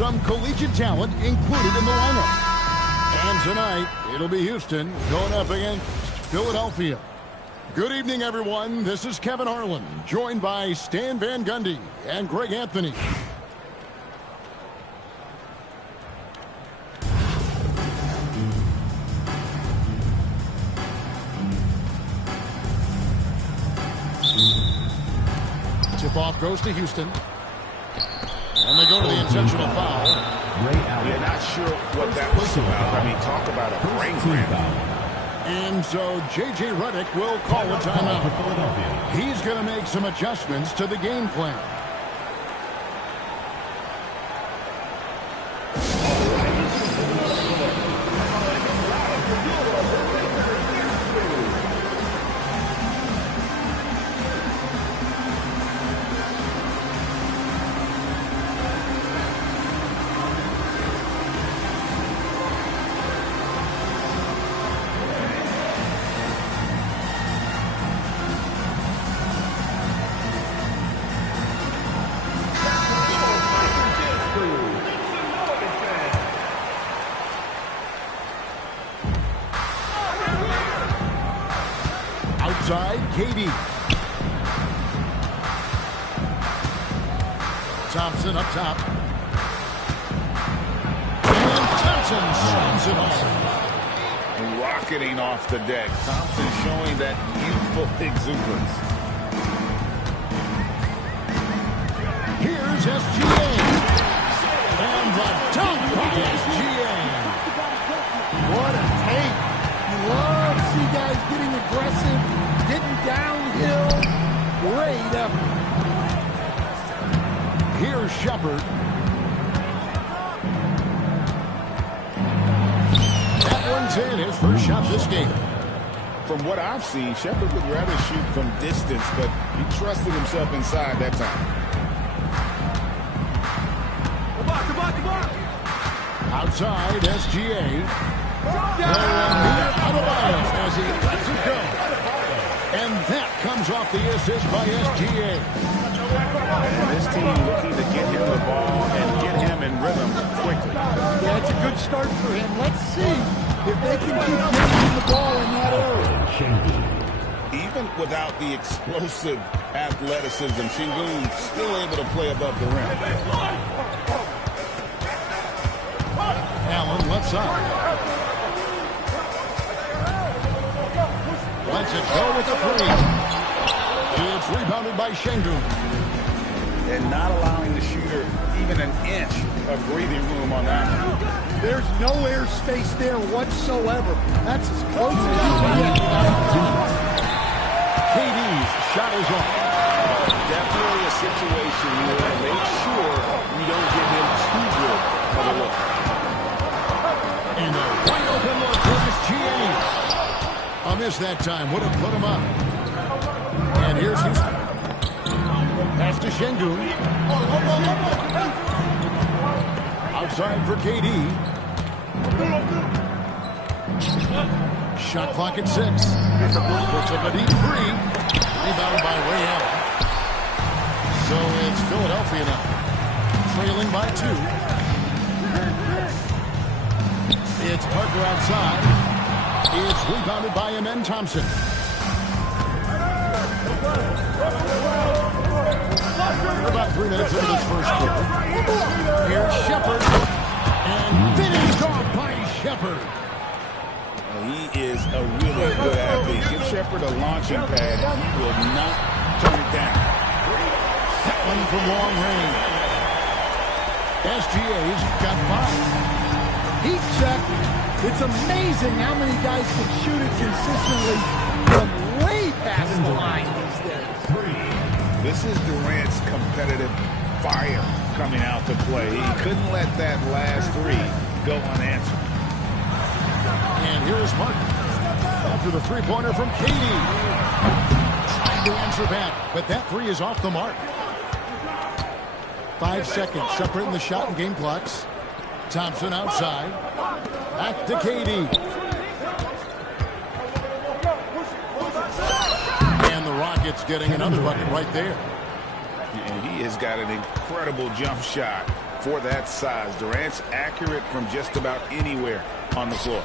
some collegiate talent included in the lineup. And tonight, it'll be Houston going up against Philadelphia. Good evening, everyone. This is Kevin Harlan, joined by Stan Van Gundy and Greg Anthony. Tip-off goes to Houston. And they go to the intentional foul. We're not sure what that was about. I mean, talk about a brain cramp. And so J.J. Redick will call a timeout. He's going to make some adjustments to the game plan. KD. Thompson up top. And Thompson slams it off. Rocketing off the deck. Thompson showing that youthful exuberance. Here's SGA. And the dunk by SGA. What a take. You love to see guys getting aggressive. Getting downhill, great effort. Here's Shepard. That one's in, his first shot this game. From what I've seen, Shepard would rather shoot from distance, but he trusted himself inside that time. Outside, SGA. Out of bounds as he lets it go. And that comes off the assist by SGA. And this team looking to get him the ball and get him in rhythm quickly. Yeah, it's a good start for him. Let's see if they can keep getting him the ball in that area. Even without the explosive athleticism, Şengün still able to play above the rim. Allen left side. Lets it go with the three. It's rebounded by Şengün. And not allowing the shooter even an inch of breathing room on that one. There's no air space there whatsoever. That's as close as you can get. KD's shot is off. Definitely a situation where make sure you don't give him too good of a look. And a wide open look for SGA. A miss that time. Would have put him up. And here's Houston. Pass to Şengün. Outside for KD. Shot clock at 6. Puts up a deep three. Rebound by Ray Allen. So it's Philadelphia now. Trailing by 2. It's Parker outside. It's rebounded by Amen Thompson. We're about 3 minutes into this first quarter. Here's Shepard. And finished off by Shepard. He is a really good athlete. Give Shepard a launching pad. He will not turn it down. That one from long range. SGA's got 5. Heat check. It's amazing how many guys can shoot it consistently from way past the line these days. This is Durant's competitive fire coming out to play. He couldn't let that last three go unanswered. And here's Martin. After the three-pointer from KD. Trying to answer back, but that three is off the mark. 5 seconds separating the shot and game clocks. Thompson outside. Back to KD. And the Rockets getting another bucket right there. And he has got an incredible jump shot for that size. Durant's accurate from just about anywhere on the floor.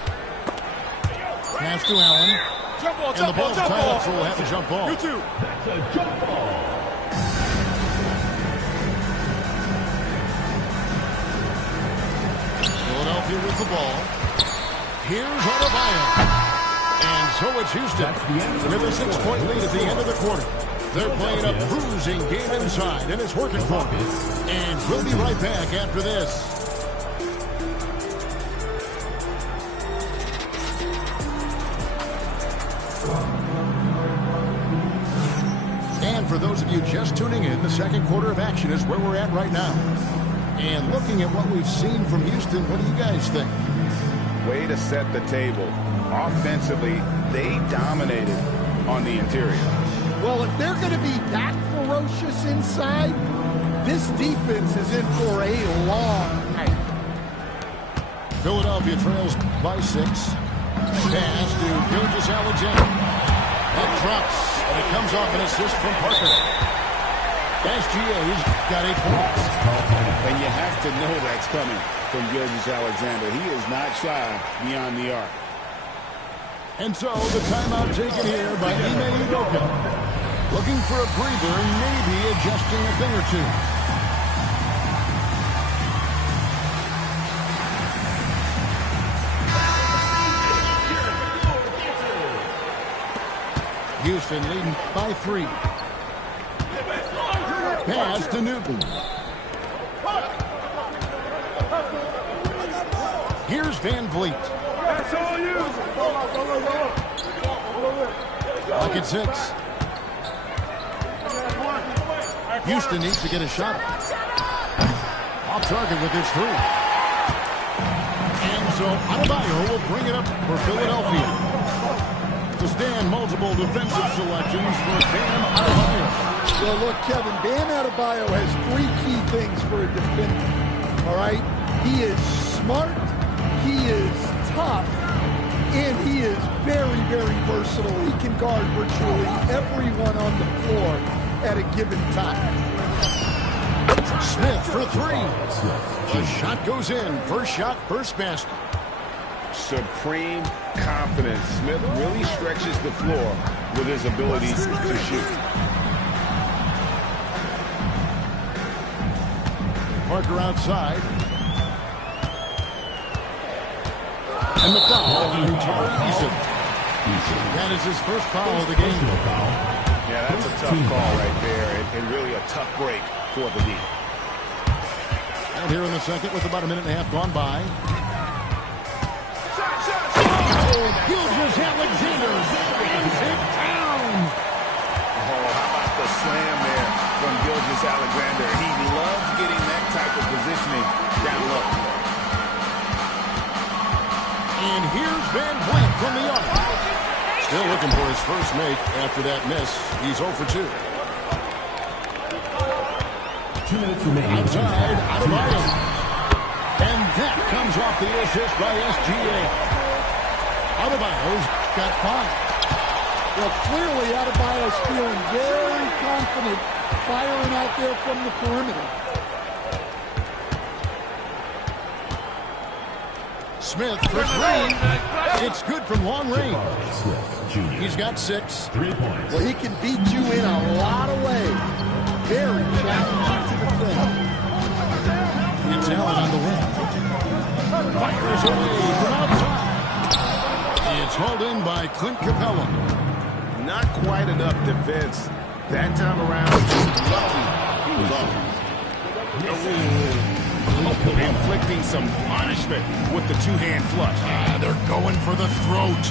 Pass to Allen. Jump ball, And the ball's tied up, so we'll have a jump ball. You too. That's a jump ball. Philadelphia with the ball. Here's Adebayo. And so it's Houston with a 6-point lead at the end of the quarter. They're playing a bruising game inside, and it's working for them. And we'll be right back after this. And for those of you just tuning in, the second quarter of action is where we're at right now. And looking at what we've seen from Houston, what do you guys think? Way to set the table. Offensively, they dominated on the interior. Well, if they're going to be that ferocious inside, this defense is in for a long night. Philadelphia trails by 6. Pass to Gilgeous-Alexander. That drops, and it comes off an assist from Parker. SGA's got 8 points. And you have to know that's coming from Gilgeous-Alexander. He is not shy beyond the arc. And so the timeout taken here by Ime Udoka. Looking for a breather, maybe adjusting a thing or two. Houston leading by 3. Pass to Newton. Here's Van Vliet. That's all you. Look at 6. Houston needs to get a shot. Off target with his 3. And so Adebayo will bring it up for Philadelphia. To stand multiple defensive selections for Bam Adebayo. Well, look, Kevin, Bam Adebayo has 3 key things for a defender. All right? He is smart, he is tough, and he is very, very versatile. He can guard virtually everyone on the floor at a given time. Smith for 3. The shot goes in. First shot, first basket. Supreme confidence. Smith really stretches the floor with his ability to shoot. Parker outside. And McDowell to Tari Eason. That is his first foul of the game. Yeah, that's a tough call right there, and really a tough break for the D. And here in the second with about a minute and a half gone by. Gilgeous-Alexander brings it down. Oh, how about the slam there from Gilgeous-Alexander? He loves getting that type of positioning down low. And here's Van Vliet from the arc. Still looking for his first make after that miss. He's 0 for 2. 2 minutes remaining. Outside, Adebayo. And that comes off the assist by SGA. Adebayo's got 5. Well, clearly Adebayo's feeling very confident firing out there from the perimeter. Smith for 3. It's good from long range. He's got 6. 3 points. Well, he can beat you in a lot of ways. Very challenging to defend. It's Allen on the wing. Fires away from outside. It's hauled in by Clint Capella. Not quite enough defense. That time around, lucky he was off. Inflicting some punishment with the two-hand flush. They're going for the throat.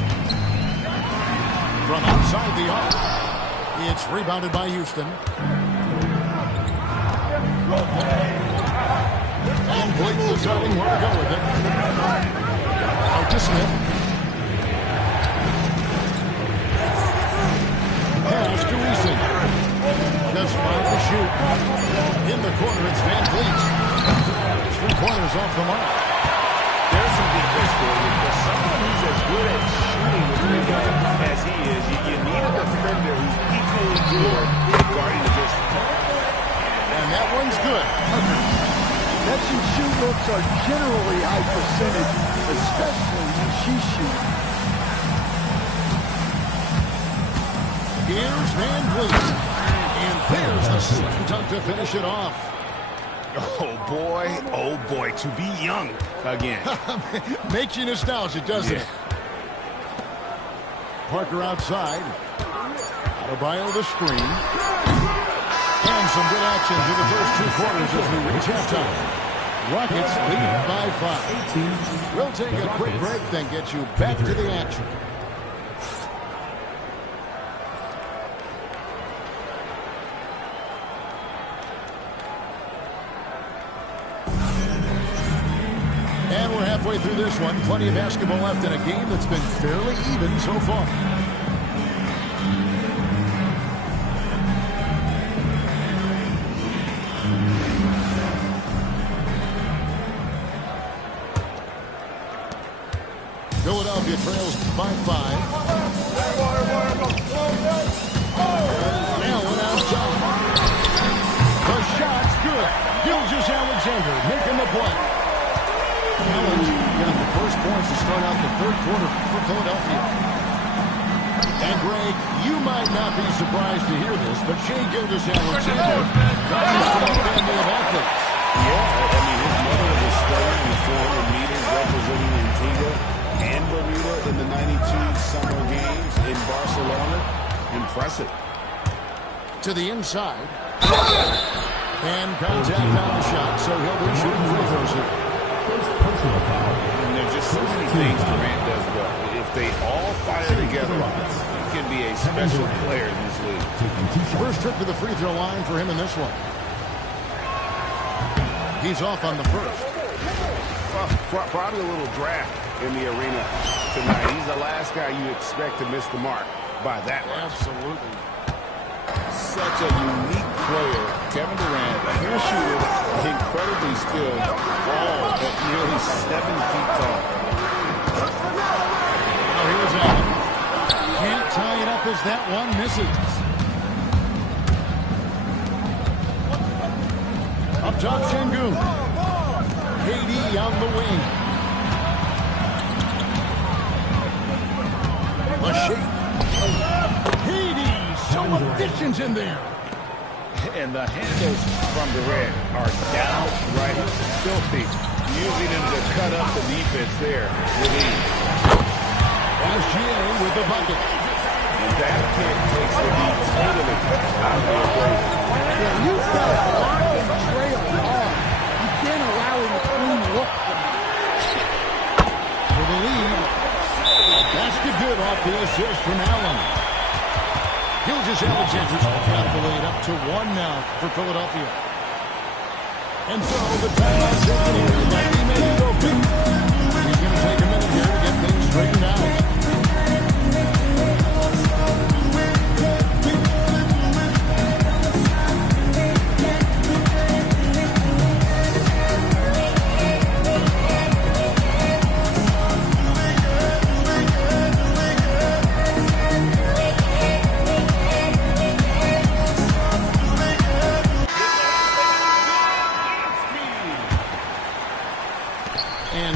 From outside the arc. It's rebounded by Houston. And Blake deciding where to go with it. Out to Smith. Pass to Eason. Just 5 to shoot. In the corner, it's Van Vliet. 3 pointers off the mark. There's some defense for you. For someone who's as good at shooting the three-point as he is, you need a defender who's equally good at guarding the distance. And that one's good. Catch and shoot looks are generally high percentage, especially when she's shooting. Here's Van Vliet. And there's the slam dunk to finish it off. Oh boy, to be young again. Makes you nostalgic, doesn't it? Parker outside. Adebayo the screen. And some good action through the first 2 quarters as we reach halftime. Rockets lead by 5. We'll take a quick break, then get you back to the action. And we're halfway through this one. Plenty of basketball left in a game that's been fairly even so far. Philadelphia trails by 5. Allen outside. The shot's good. Gilgeous-Alexander making the play. Allen's got the first points to start out the 3rd quarter for Philadelphia. And Greg, you might not be surprised to hear this, but Shai Gilgeous-Alexander comes from a family of athletes. Yeah, I mean, his mother was a star in the 400 meters representing Antigua and Bermuda in the 92 Summer Games in Barcelona. Impressive. To the inside. And contact on the shot, so he'll be shooting free throws here. And there's just so many things Durant does well. If they all fire together, he can be a special player in this league. First trip to the free throw line for him in this one. He's off on the first. Well, probably a little draft in the arena tonight. He's the last guy you expect to miss the mark by that much. Absolutely. Such a unique player. Kevin Durant, a hair shooter, incredibly skilled, all at nearly 7 feet tall. Now here's Allen. Can't tie it up as that one misses. Up top, Şengün. KD on the wing. The shake. KD, so efficient in there. And the handles from Durant are downright filthy, using him to cut up the defense there with ease. SGA with the bucket. And that kick takes the heat totally out of the equation. Yeah, you've got to block and trail hard. You can't allow him a clean look from that. For the lead. A basket good off the assist from Allen. Gilgeous-Alexander's calculated up to 1 now for Philadelphia. And so the timeout taken here by Ime Udoka. He's going to take a minute here to get things straightened out.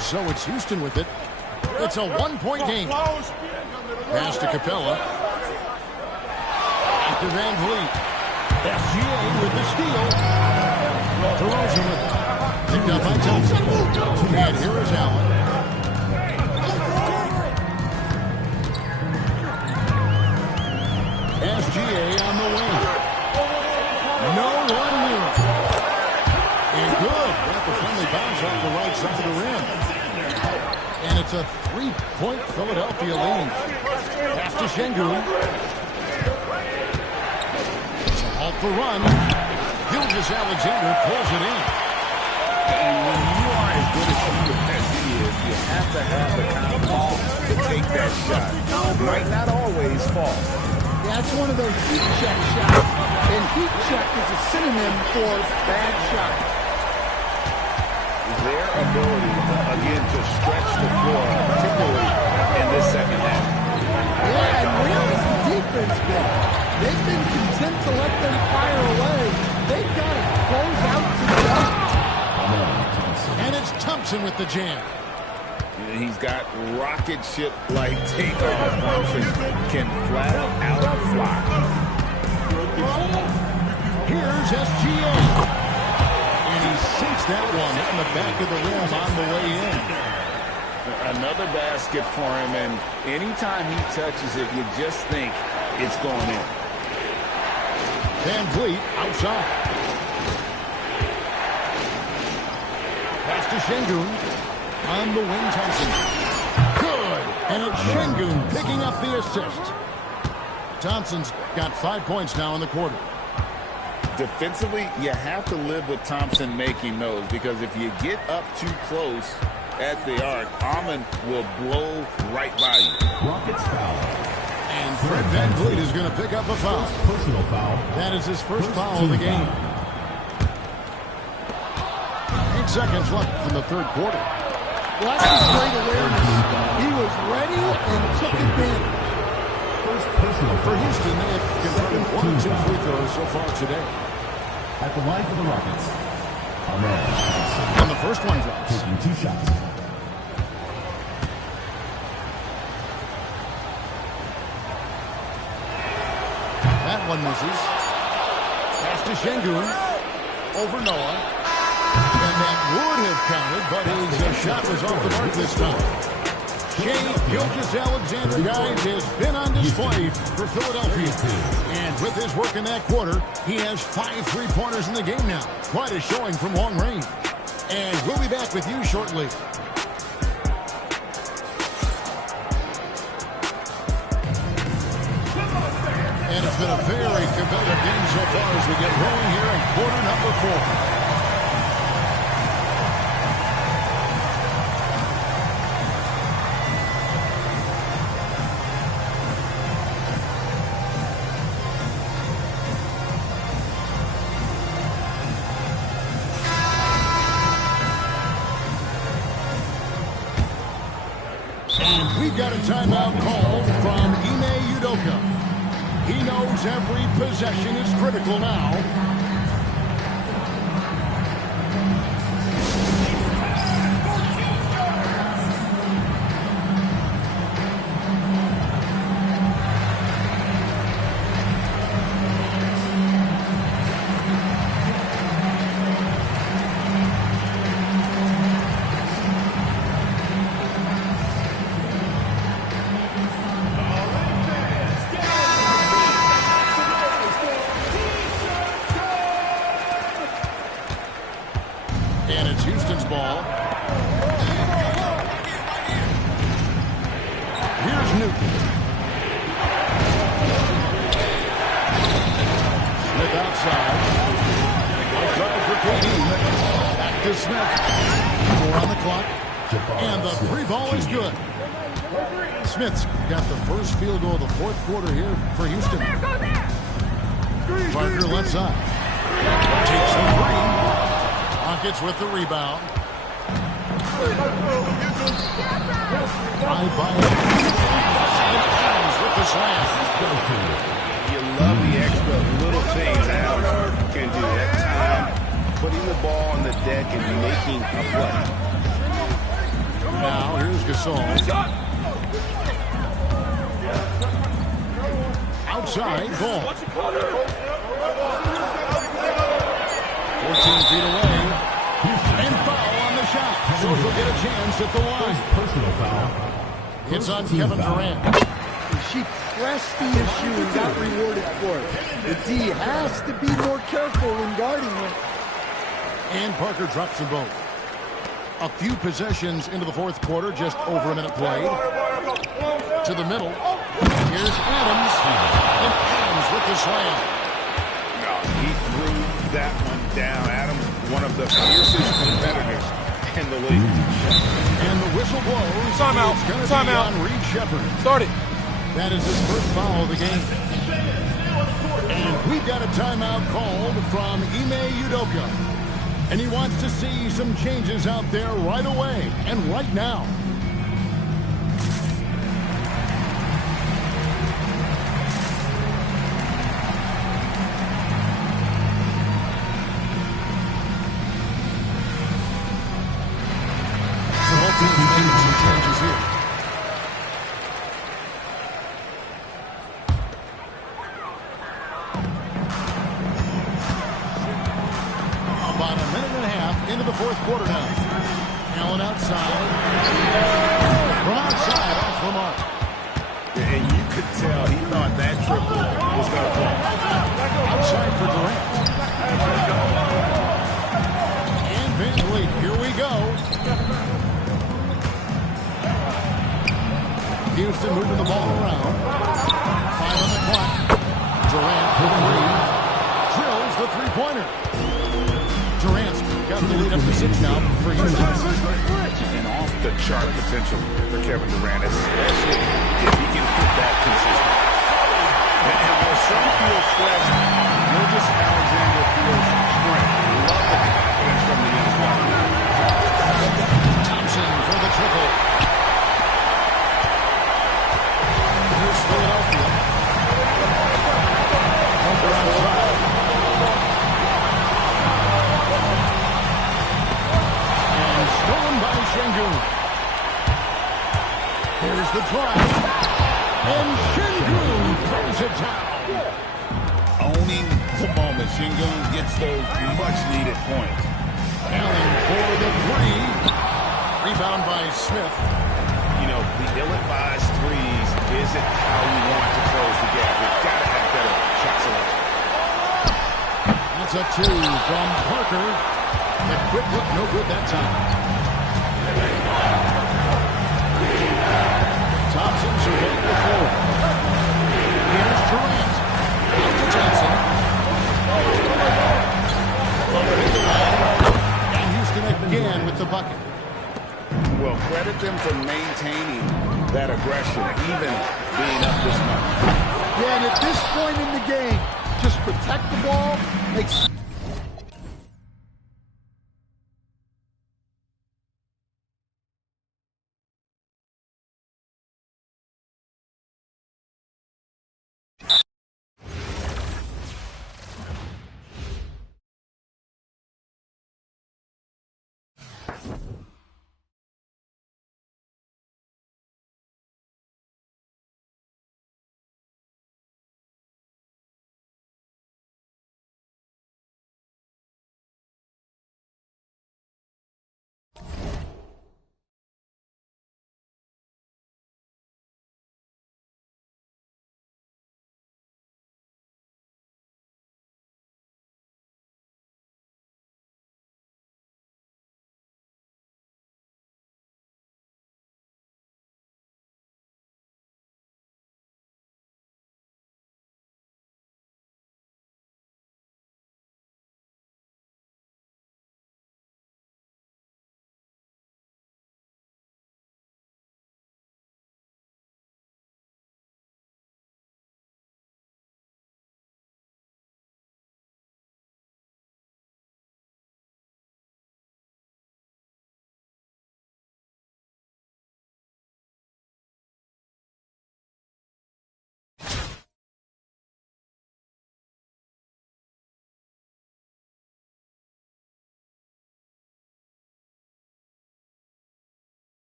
So it's Houston with it. It's a 1-point game. Pass to Capella. Back to Van Vliet. SGA with the steal. DeRozan with it. Picked up by Thompson. And here is Allen. SGA on the wing. No one near him. And good. Got the friendly bounce off the right side of the rim. And it's a 3-point Philadelphia lead. Pass to Şengün. To halt the run. Gilgeous-Alexander pulls it in. And when you are as good a shooter as he is, you have to have the confidence to take that shot. It might not always fall. Yeah, that's one of those heat check shots. And heat check is a synonym for bad shot. Their ability, again, to stretch the floor, particularly in this second half. Yeah, and really the defense been. They've been content to let them fire away. They've got to close out to the line. with the jam. He's got rocket ship-like takeoff. Thompson can flat out fly. Here's SGA. And he sinks that one in the back of the rim on the way in. Another basket for him, and anytime he touches it, you just think it's going in. Van Vliet outside. Pass to Şengün. On the wing, Thompson. Good. And it's Şengün picking up the assist. Thompson's got 5 points now in the quarter. Defensively, you have to live with Thompson making those, because if you get up too close at the arc, Ahmed will blow right by you. Rockets foul. And Fred Van Vliet is going to pick up a foul. Personal foul. That is his first foul of the game. 8 seconds left in the third quarter. Well, that's just great awareness. He was ready and took advantage. First personal For foul. Houston, they have converted 1 of 2 free throws so far today. At the line for the Rockets, Ahmed And the first one drops. taking 2 shots. That one misses. Pass to Şengün. Over Noah. And that would have counted, but his shot was off the mark this time. Shai Gilgeous-Alexander, guys, has been on display for Philadelphia. And with his work in that quarter, he has 5 3-pointers in the game now. Quite a showing from long range. And we'll be back with you shortly. And it's been a very competitive game so far as we get rolling here in quarter number 4. And we've got a timeout called from Ime Udoka. He knows every possession is critical now. And it's Houston's ball. Here's Newton. Smith outside. Outside for KD. Back to Smith. 4 on the clock. And the 3 ball is good. Smith's got the first field goal of the 4th quarter here for Houston. Parker left side. Takes the 3. Rockets with the rebound. Drive by and Adams with the slam. You love the extra little things Adams can do at time, putting the ball on the deck and making a play. Now here's Gasol. Outside, ball. 14 feet away. And foul on the shot. So he'll get a chance at the line. Personal foul. It's on Kevin Durant. She pressed the issue and got rewarded for it. The D has to be more careful when guarding him. And Parker drops them both. A few possessions into the 4th quarter, just over a minute played. To the middle. Here's Adams. And Adams with the slam. No, he threw that one down. Adams, one of the fiercest competitors in the league. And the whistle blows. Timeout. It's going to be Timeout. on Reed Shepherd. Start it. That is his first foul of the game. And we've got a timeout called from Ime Udoka. And he wants to see some changes out there right away and right now. He's making some changes here. About a minute and a half into the fourth quarter now. Allen outside. From outside, off the mark. And you could tell he thought that triple was going to fall. Outside for Durant. And Van Vliet, here we go. Houston moving the ball around. 5 on the clock. Durant for three. Drills the three-pointer. Durant's got the lead up to 6 now for Houston. And off-the-chart potential for Kevin Durant, especially if he can hit that consistently. And while some feel stressed, Gilgeous Alexander feels strength. Love the confidence from the young player. Thompson for the triple. Here's Philadelphia. Bumper outside. And stolen by Şengün. Here's the drive. And Şengün throws it down. Owning the moment. Şengün gets those much-needed points. Allen for the three. Rebound by Smith. You know, the ill-advised threes isn't how you want to close the gap. You've got to have better shot selection. That's a 2 from Parker. The quick look, no good that time. Thompson surveying the floor. Here's Durant. Out to Johnson. And Houston again with the bucket. Well, credit them for maintaining that aggression, even being up this much. Yeah, and at this point in the game, just protect the ball, make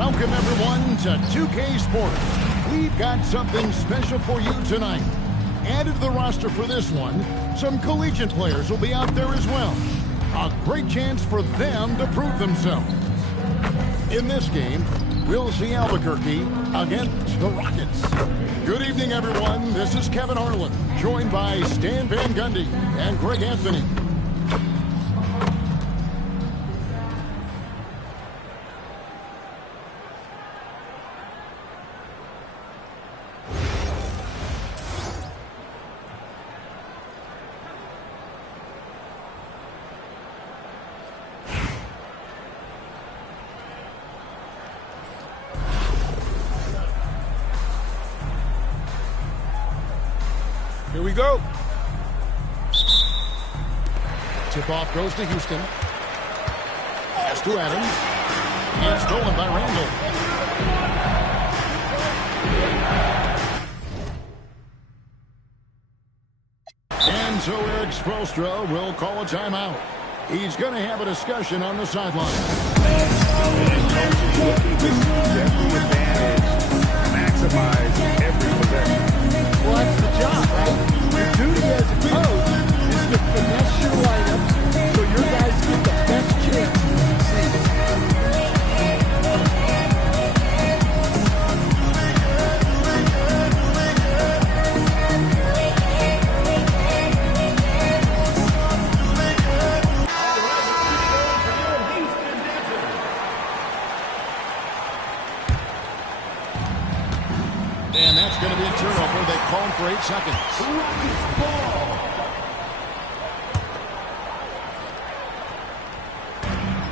Welcome, everyone, to 2K Sports. We've got something special for you tonight. Added to the roster for this one, some collegiate players will be out there as well. A great chance for them to prove themselves. In this game, we'll see Albuquerque against the Rockets. Good evening, everyone. This is Kevin Harlan, joined by Stan Van Gundy and Greg Anthony. Here we go. Tip-off goes to Houston. Pass to Adams. And stolen by Randall. And so Eric Spoelstra will call a timeout. He's going to have a discussion on the sideline. This is every advantage. Maximize every possession. Well, that's the job, right? Your duty as a coach is to finesse your lineups so your guys get the best chance to succeed. And that's going to be a turnover. They call him for 8 seconds.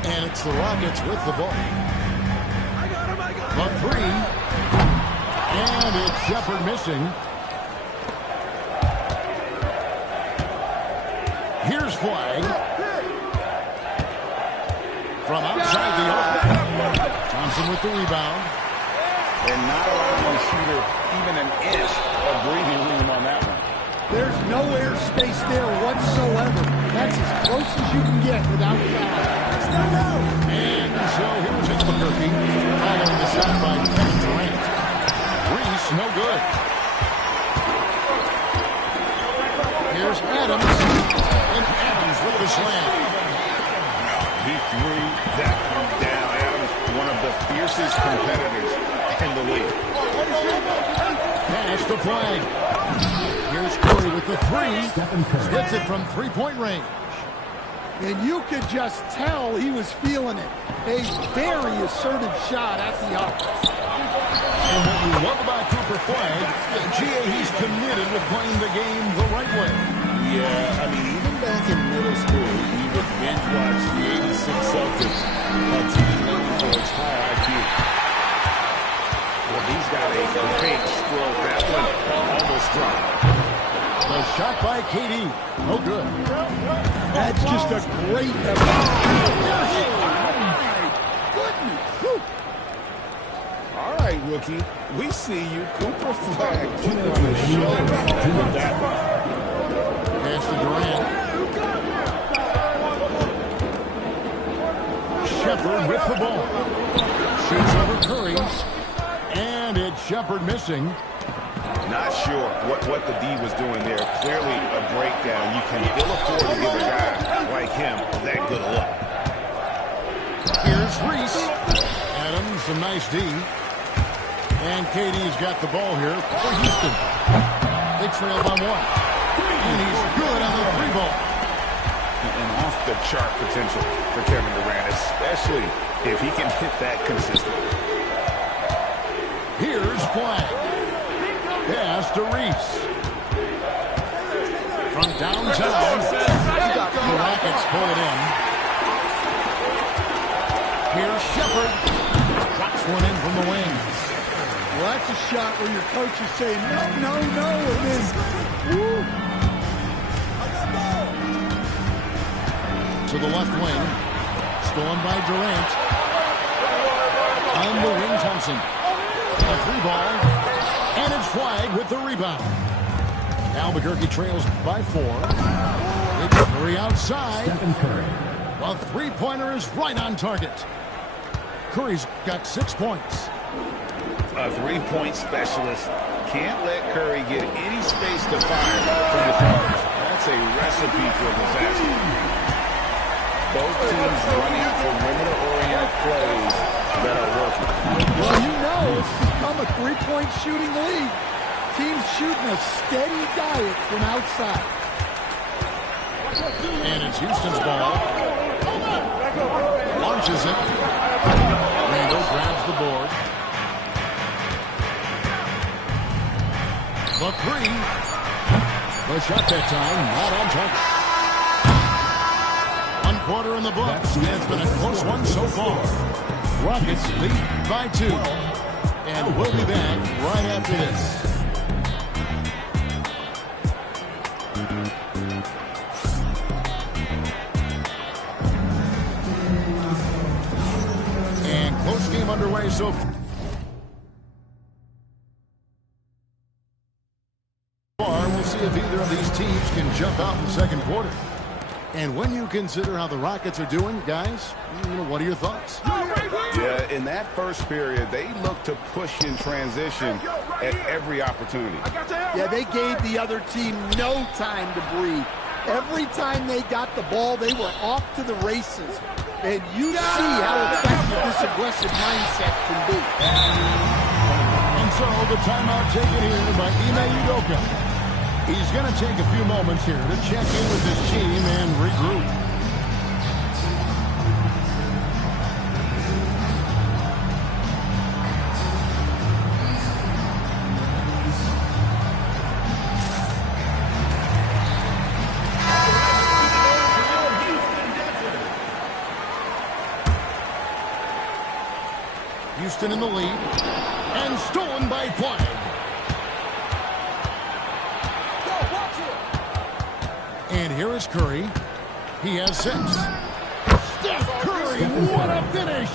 And it's the Rockets with the ball. The three. And it's Shepard missing. Here's Flag. From outside the arc. Thompson with the rebound. And not allowing the shooter even an inch of breathing room on that one. There's no air space there whatsoever. That's as close as you can get without foul. And so here's Albuquerque following the shot by Kevin Durant. Reese, no good. Here's Adams. And Adams with the slam. He threw that one down. Adams, one of the fiercest competitors in the league. Pass the Flag. Here's Curry with the three. Hits it from three-point range. And you could just tell he was feeling it. A very assertive shot at the arc. And what you love about Cooper Flag, GA, he's committed to playing the game the right way. Yeah, I mean, even back in middle school, he would binge watch the 86 Celtics, a team known for its high IQ. Well, he's got a great stroke. That one almost dropped. The shot by KD. No good. That's just a great effort. All right, rookie. We see you. Cooper Flag put on the show with that one. Pass to Durant. Shepard with the ball. Shoots over Curry. And it's Shepard missing. Not sure what the D was doing there. Clearly a breakdown. You can ill afford to give a guy like him that good a look. Here's Reese. Adams, a nice D. And KD's got the ball here for Houston. They trail by 1. And he's good on the 3 ball. And off the chart potential for Kevin Durant, especially if he can hit that consistently. Here's Flag. Pass to Reese. From downtown, the Rockets pull it in. Here's Shepard. Drops one in from the wings. Well, that's a shot where your coach is saying, no, no, no, and then, woo. To the left wing. Stolen by Durant. On the wing, Thompson. A 3 ball. And it's Flag with the rebound. Albuquerque trails by 4. It's Curry outside. Stephen Curry. The 3-pointer is right on target. Curry's got 6 points. A three-point specialist can't let Curry get any space to fire from the corner. That's a recipe for disaster. Both teams running perimeter-oriented plays that are working. Well, you know it's become a three-point shooting league. Teams shooting a steady diet from outside. And it's Houston's ball. Launches it. Randall grabs the board. The three. The shot that time, not on target. 1 quarter in the books. It's been a close one so far. Rockets lead by 2. And we'll be back right after this. And close game underway so far. We'll see if either of these teams can jump out in the second quarter. And when you consider how the Rockets are doing, guys, what are your thoughts? Yeah, in that first period, they looked to push in transition at every opportunity. Yeah, they gave the other team no time to breathe. Every time they got the ball, they were off to the races. And you see how effective this aggressive mindset can be. And so the timeout taken here by Ime Udoka. He's going to take a few moments here to check in with his team and regroup. Houston in the lead, and stolen by Flag. And here is Curry. He has 6. Steph Curry, what a finish!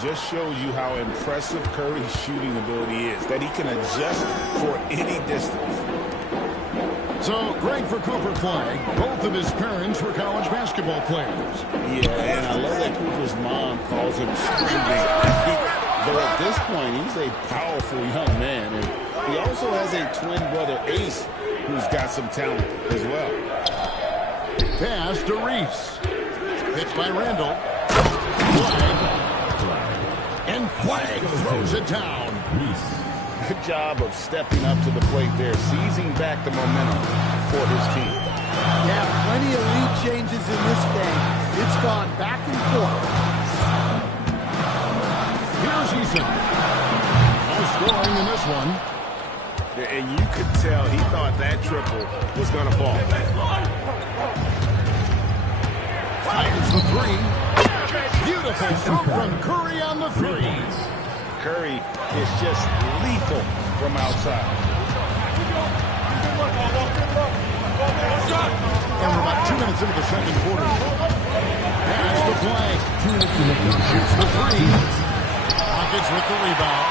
Just shows you how impressive Curry's shooting ability is, that he can adjust for any distance. So, great for Cooper Flag. Both of his parents were college basketball players. Yeah, and I love that Cooper's mom calls him screaming. Though at this point, he's a powerful young man. And he also has a twin brother, Ace, who's got some talent as well. Pass to Reese. Pitched by Randall. Flag. And Flag throws it down. Good job of stepping up to the plate there, seizing back the momentum for his team. Yeah, plenty of lead changes in this game. It's gone back and forth. Here's Eason. No scoring in this one. And you could tell he thought that triple was going to fall. Fires the 3. Beautiful stroke from Curry on the 3. Curry is just lethal from outside. And we're about 2 minutes into the second quarter. Pass to Flag. Shoots the 3. Rockets with the rebound.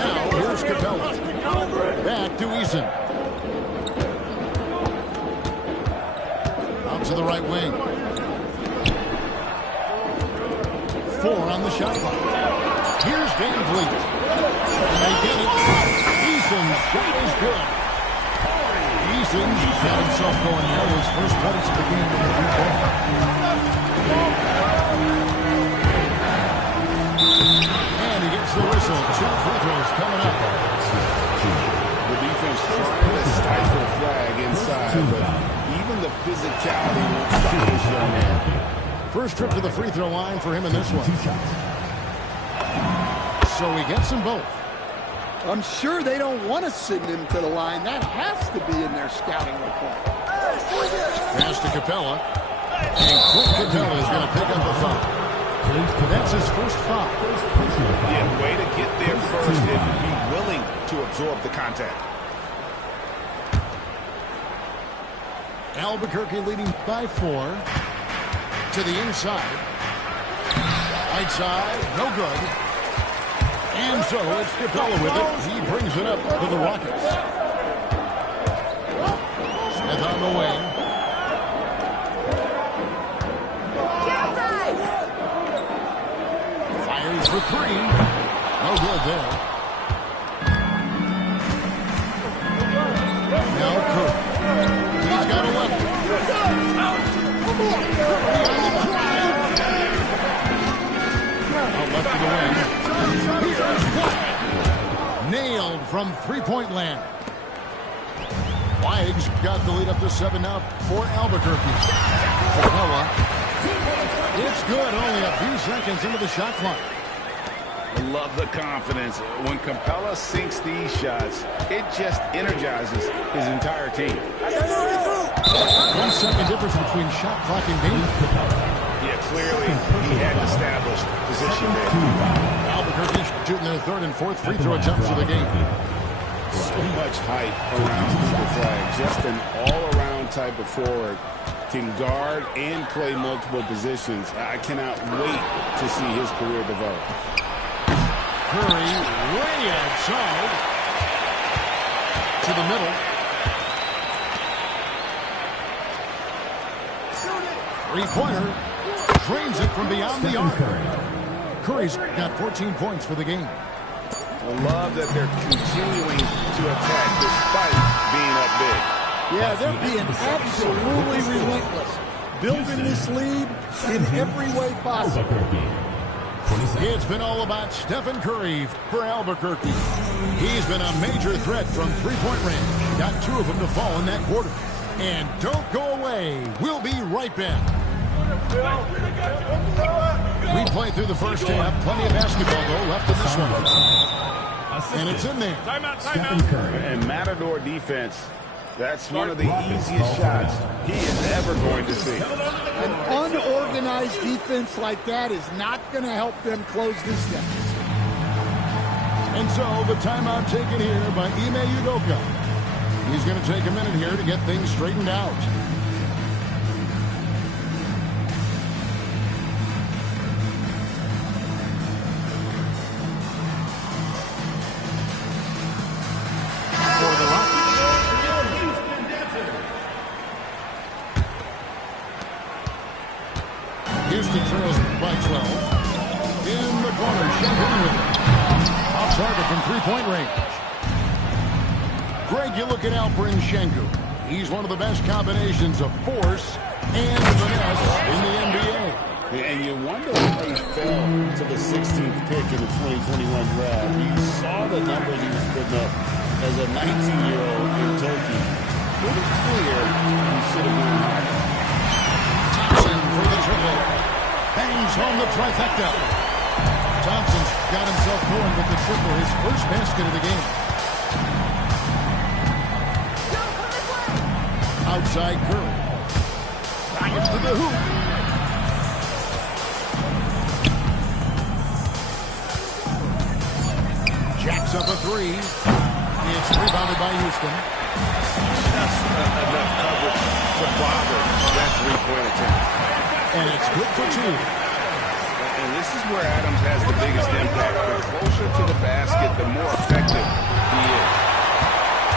Now here's Capella. Back to Eason. Out to the right wing. 4 on the shot clock. Here's Van Vliet. And they get it. Eason's shot is good. Eason's got himself going there. His first points of the game in the quarter. And he gets the whistle. 2 free throws coming up. The defense trying to stifle Flag inside, but even the physicality won't stop this young man. First trip to the free throw line for him in this one. So he gets them both. I'm sure they don't want to send him to the line. That has to be in their scouting report. Pass to Capella. And Clint Capella is going to pick up the foul. That's his first foul. Yeah, way to get there first and be willing to absorb the contact. Albuquerque leading by 4. To the inside. Right side, no good. And so it's Capella with it. He brings it up to the Rockets. Smith on the wing. for three. No good there. Now Curry. He's got 11. Out left to the wing. Here's Flagg. Nailed from three-point land. Flagg's got the lead up to 7 now for Albuquerque. Capella. It's good. Only a few seconds into the shot clock. I love the confidence. When Capella sinks these shots, it just energizes his entire team. 1 second difference between shot clock and game. Yeah, clearly he had established position there. Albuquerque shooting their third and fourth free throw attempts of the game. So much hype around Cooper Flagg. Just an all-around type of forward. Can guard and play multiple positions. I cannot wait to see his career develop. Curry way outside to the middle. Three-pointer. Drains it from beyond the arc. Curry's got 14 points for the game. I love that they're continuing to attack despite being up big. Yeah, they're being absolutely relentless. Building this lead in every way possible. It's been all about Stephen Curry for Albuquerque. He's been a major threat from three-point range. Got 2 of them to fall in that quarter. And don't go away. We'll be right back. We played through the first half. Plenty of basketball, though, left in this one. And it's in there. And Matador defense, that's one of the easiest shots he is ever going to see. An unorganized defense like that is not going to help them close this deficit. And so the timeout taken here by Ime Udoka. He's going to take a minute here to get things straightened out. For the Rockets. Houston trails by 12. In the corner, Shengun with it. Off target from three-point range. Greg, you look at Alperen Sengun. He's one of the best combinations of force and finesse in the NBA. And you wonder why he fell to the 16th pick in the 2021 draft. You saw the numbers he was putting up as a 19-year-old in Turkey. Pretty clear he should have won higher. Thompson for the triple. Bangs home the trifecta. Thompson's got himself going with the triple, his first basket of the game. Outside Curry. Drives to the hoop. Jacks up a three. It's rebounded by Houston. Just enough coverage to bother that three-point attempt. And it's good for 2. And this is where Adams has the biggest impact. The closer to the basket, the more effective he is.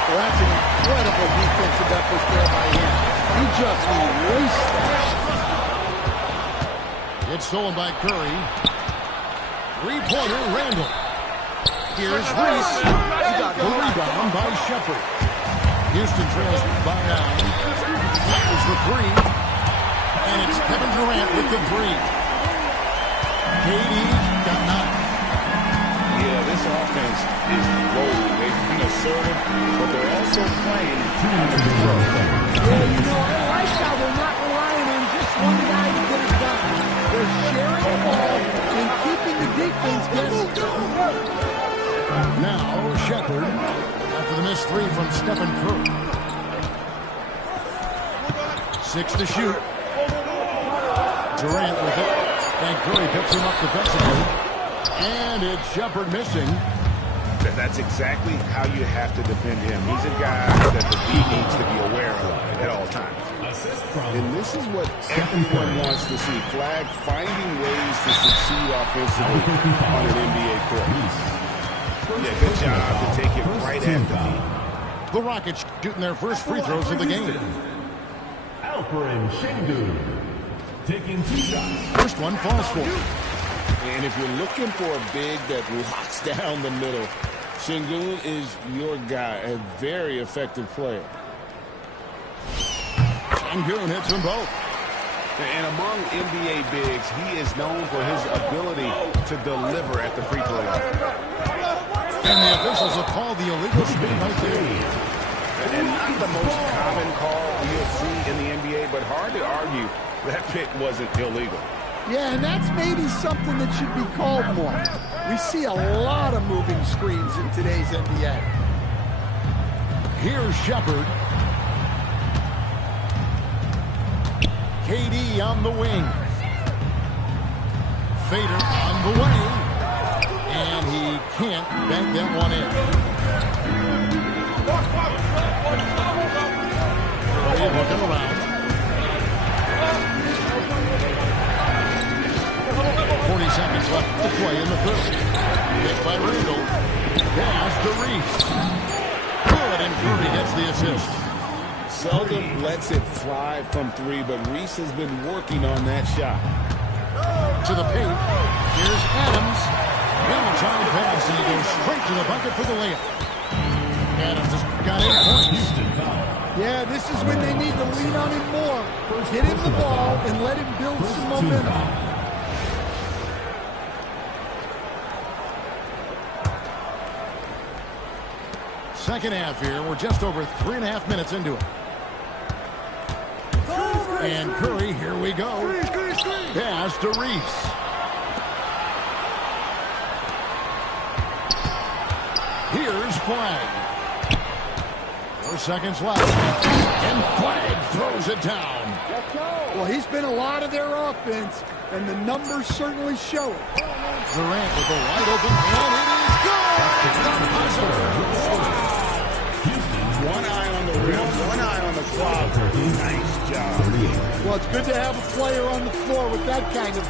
Well, that's an incredible defensive effort there by him. He just erased that. It's stolen by Curry. Three-pointer, Randall. Here's Reese. The rebound by Shepard. Houston trails by 9. Fires the three. And it's Kevin Durant with the three. KD got 9. Yeah, this offense is rolling. They've been assertive, but they're also playing under control. Yeah, you know, I like how they're not relying on just one guy to get it done. They're sharing the ball and keeping the defense guessing. Now, Shepard, after the missed three from Stephen Curry. 6 to shoot. Durant with it. And Curry picks him up defensively. And it's Shepard missing. That's exactly how you have to defend him. He's a guy that the D needs to be aware of at all times. And this is what everyone wants to see. Flagg finding ways to succeed offensively on an NBA court. Yeah, good job to take it right at the knee. The Rockets shooting their first free throws of the game. Alperen Sengun taking 2 shots. First one falls for him. And if you're looking for a big that locks down the middle, Şengün is your guy, a very effective player. Şengün hits them both. And among NBA bigs, he is known for his ability to deliver at the free throw line. And the officials have called the illegal spin right there. And not the most common call you'll see in the NBA, but hard to argue that pick wasn't illegal. Yeah, and that's maybe something that should be called more. We see a lot of moving screens in today's NBA. Here's Shepherd. KD on the wing. Fader on the way. And he can't bank that one in. Curry looking around. 40 seconds left to play in the third. Hit by Randall. Pass to Reese. Good, and Curry gets the assist. Seldom lets it fly from three, but Reese has been working on that shot. To the paint. Here's Adams. Valentine pass, and he goes straight to the bucket for the layup. Adams has got 8 points. Yeah, this is when they need to lean on him more. Get him the ball and let him build some momentum. Second half here. We're just over 3.5 minutes into it. And Curry, here we go. Pass to Reese. Here's Flag. 4 seconds left. And Flag throws it down. Well, he's been a lot of their offense, and the numbers certainly show it. Durant with a wide open, and it is good. Wow. One eye on the rim, one eye on the clock. Nice job. Well, it's good to have a player on the floor with that kind of...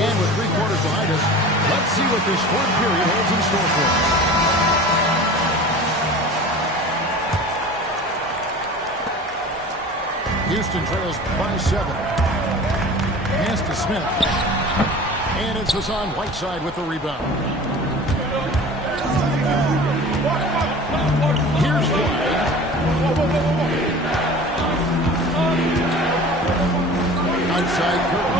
And with 3 quarters behind us, let's see what this fourth period holds in store for us. Houston trails by 7. Pass to Smith. And it's Hassan Whiteside with the rebound. Here's Flag. Outside Curry.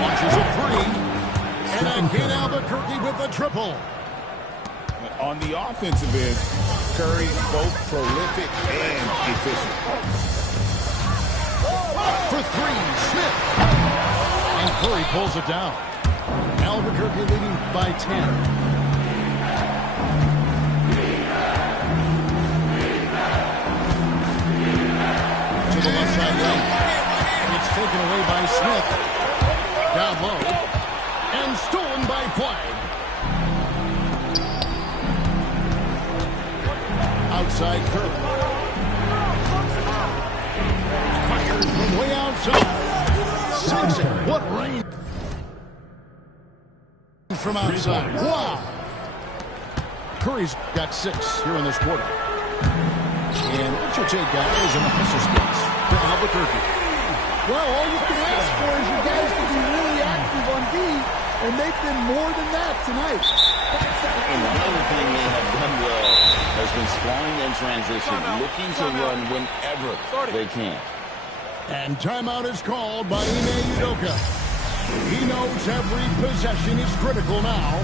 Launches a 3. And again Albuquerque with the triple. On the offensive end, Curry both prolific and efficient. For 3, Smith. And Curry pulls it down. Albuquerque leading by 10. To the left side lane. It's taken away by Smith. Down low. And stolen by Flag. Outside Curry. Fired from way outside. Sinks it. What rain from outside. Wow. Curry's got 6 here in this quarter. And what's your take, guys, in the hustle space to Albuquerque? Well, all you can ask for is you guys to be really active on D, and they've been more than that tonight. And the other thing they have done well has been scoring in transition, looking to run whenever they can. And timeout is called by Ime Udoka. He knows every possession is critical now.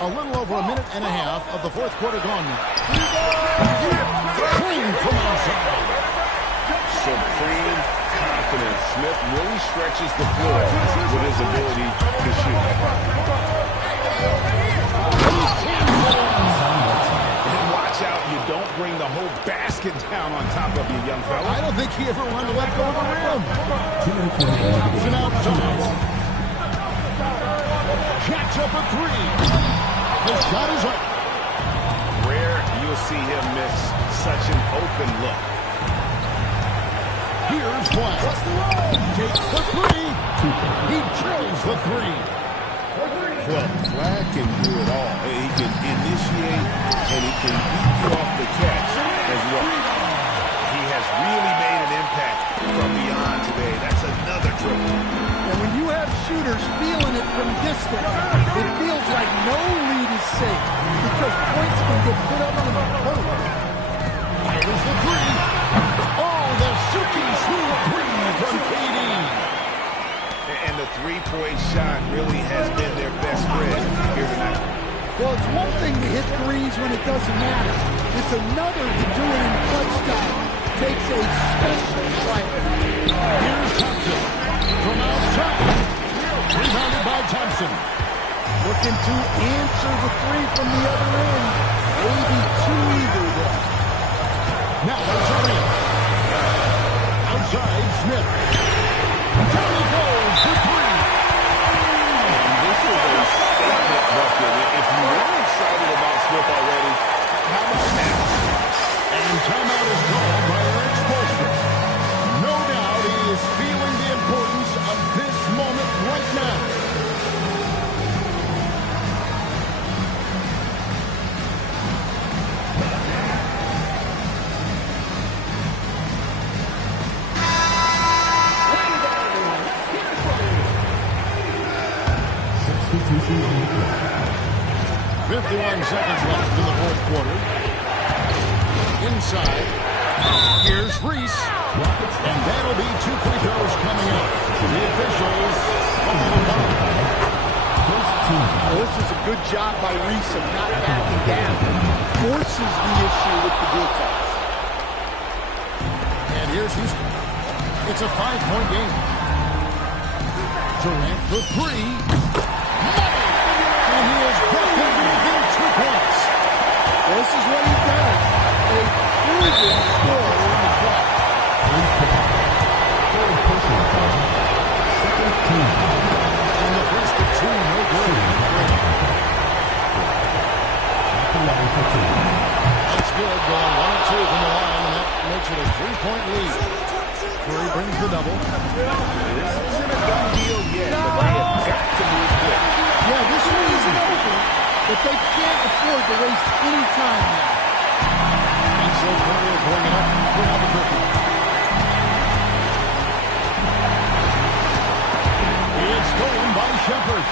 A little over a minute and a half of the fourth quarter gone now. Clean from outside. Supreme confidence. Smith really stretches the floor with his ability to shoot. And watch out, you don't bring the whole basket. basket down on top of you, young fella. I don't think he ever wanted to let go of the rim. Option outside. Jacks up a three. The shot is up. Rare you'll see him miss such an open look. Here's Flack. Takes the three. He drills the three. Well, Flack can do it all. He can initiate, and he can beat you off the catch as well. He has really made an impact from beyond today. That's another triple. And when you have shooters feeling it from distance, it feels like no lead is safe because points can get put up in a hurry. There's the three. Oh, the silky smooth three from KD. And the three-point shot really has been their best friend here tonight. Well, it's one thing to hit threes when it doesn't matter. It's another to do it in clutch time. Takes a special player. Here's Thompson from outside. Rebounded by Thompson. Looking to answer the three from the other end. Maybe two either there. Now there's Durant. Outside, Smith. Down he goes for three. And this is a statement bucket. If you weren't excited about Smith already, how about now? And timeout is called by Eric Spoelstra. No doubt he is feeling the importance of this moment right now. $61 seconds left in the fourth quarter. Inside. Here's Reese. And that'll be 2 free throws coming up. The officials call the foul. Well, this is a good job by Reese of not backing down. Forces the issue with the defense. And here's Houston. It's a 5-point game. Durant for three. And he has brought them within 2 points. This is what he does. A proven scorer in the club. And the first of 2, no good. That's good. Going 1-2 from the line, and that makes it a 3-point lead. Curry brings the double. This isn't a done deal yet, but they have got to move quick. Yeah, this one isn't over, but they can't afford to waste any time now. And so Curry will bring it up for Albuquerque. It's stolen by Shepherd.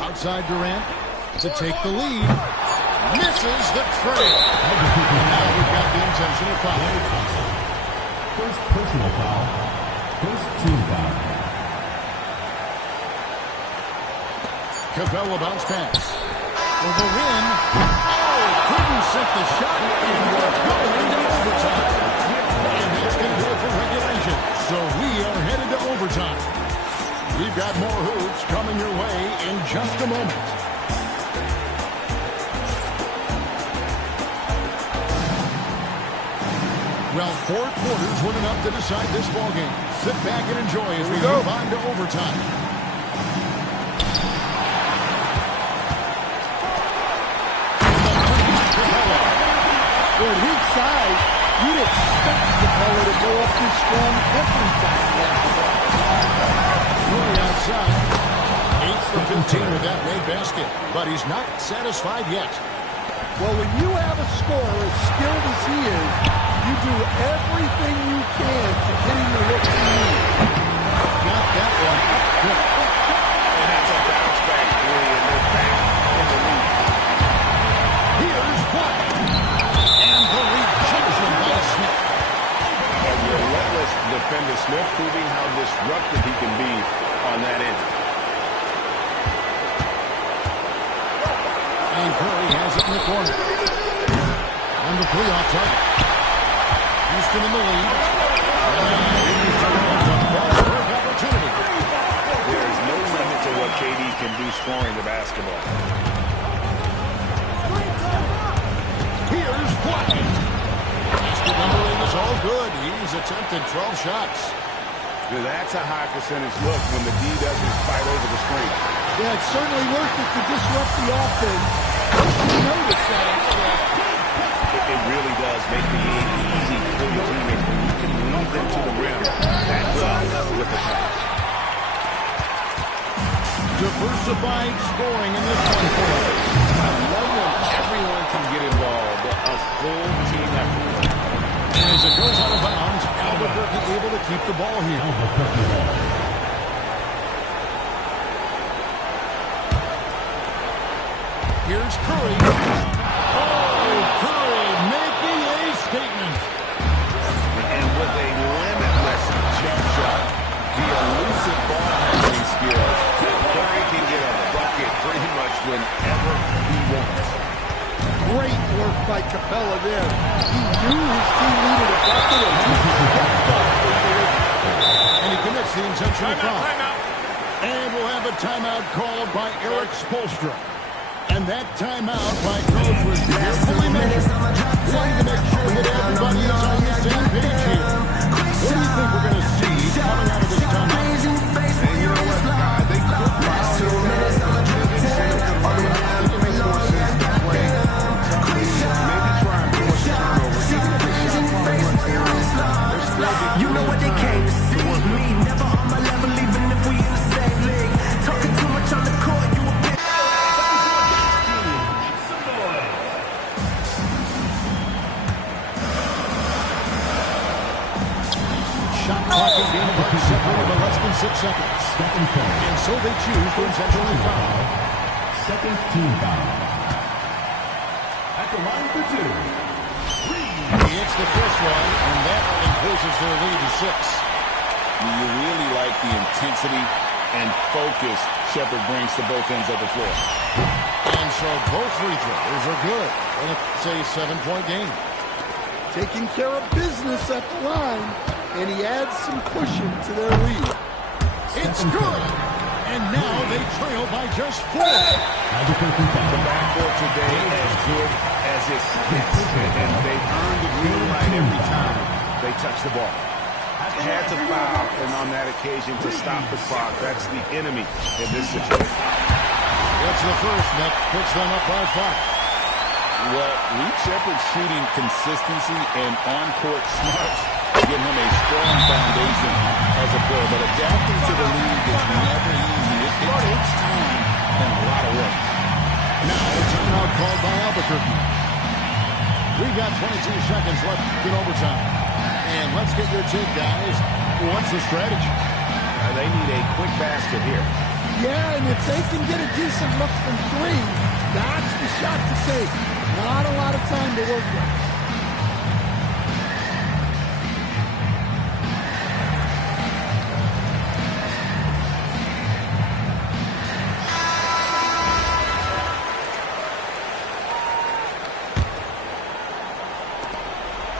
Outside Durant to take the lead. Misses the trail. Now we've got the intention of foul. First personal foul. First team foul. Capella bounce pass. For the win. Oh, couldn't set the shot. And we're going to overtime. And that's going to do it for regulation. So we are headed to overtime. We've got more hoops coming your way in just a moment. Well, 4 quarters weren't enough to decide this ballgame. Sit back and enjoy as we move on to overtime. With his size, you'd expect Capella to go up this strong every time. Curry outside. 8 for 15 with that made basket. But he's not satisfied yet. Well, when you have a scorer as skilled as he is, you do everything you can to get him the looks he needs. Got that one up quick. And that's a bounce-back three, and they're back in the lead. Here's Flack. And the rejection by Smith. A relentless defender, Smith, proving how disruptive he can be on that end. And Curry has it in the corner. And the 3 off target. Houston in the lead. And here's Durant. A fast break opportunity. There is no limit to what KD can do scoring attempted 12 shots. Now, that's a high percentage look when the D doesn't fight over the screen. Yeah, it's certainly worth it to disrupt the offense. You notice that after It really does make the game easy for your teammates when you can lead them to the rim that well with the pass. Diversified scoring in this one for us. I love when everyone can get involved. A full team effort. And as it goes out of bounds, Albuquerque able to keep the ball here. Here's Curry. Oh, Curry making a statement. And with a limitless jump shot, the elusive ball handling skills, Curry can get a bucket pretty much whenever he wants. great work by Capella there. He knew his team needed a bucket, and he stepped up and delivered. And he commits the intentional foul. And we'll have a timeout called by Eric Spoelstra. And that timeout by Coach was carefully measured, wanting to make sure that everybody is on the same page here. What do you think we're going to see coming out of this timeout? And you know what? They could possibly it makes more sense to play. Maybe try and force a turnover. Even if the shot clock runs down, there's still big You know what they came to see me. Never on my level, even if we in the same league. Talking too much on the court, you a bitch. Shot clock is being separated by less than 6 seconds. And so they choose to intentionally foul. Second team foul. At the line for two. He hits the first one, and that increases their lead to 6. You really like the intensity and focus Shepherd brings to both ends of the floor. And so both free throws are good. And it's a 7-point game. Taking care of business at the line, and he adds some cushion to their lead. It's good. And now they trail by just 4. the backcourt today as good as it gets. And they earn the green light every time they touch the ball. Had to foul, and on that occasion to stop the clock. That's the enemy in this situation. That's the first. That puts them up by 5. Well, Reed Shepherd's shooting consistency and on-court smarts give him a strong foundation as a player. But adapting to the league is never easy. It takes time and a lot of work. Now a timeout called by Albuquerque. We've got 22 seconds left in overtime. And let's get your take, guys. What's the strategy? They need a quick basket here. Yeah, and if they can get a decent look from 3, that's the shot to take. Not a lot of time to work with.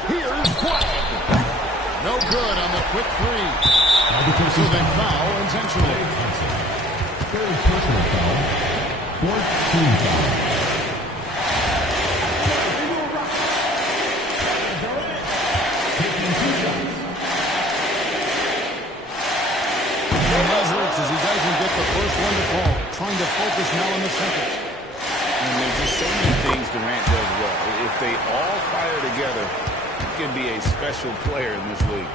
Here's White. No good on the quick 3. So they foul intentionally. Third personal foul. Fourth team foul. Taking 2 shots. And Leslie, as he doesn't get the first one to fall, trying to focus now on the second. And there's just so many things Durant does well. If they all fire together, he can be a special player in this league.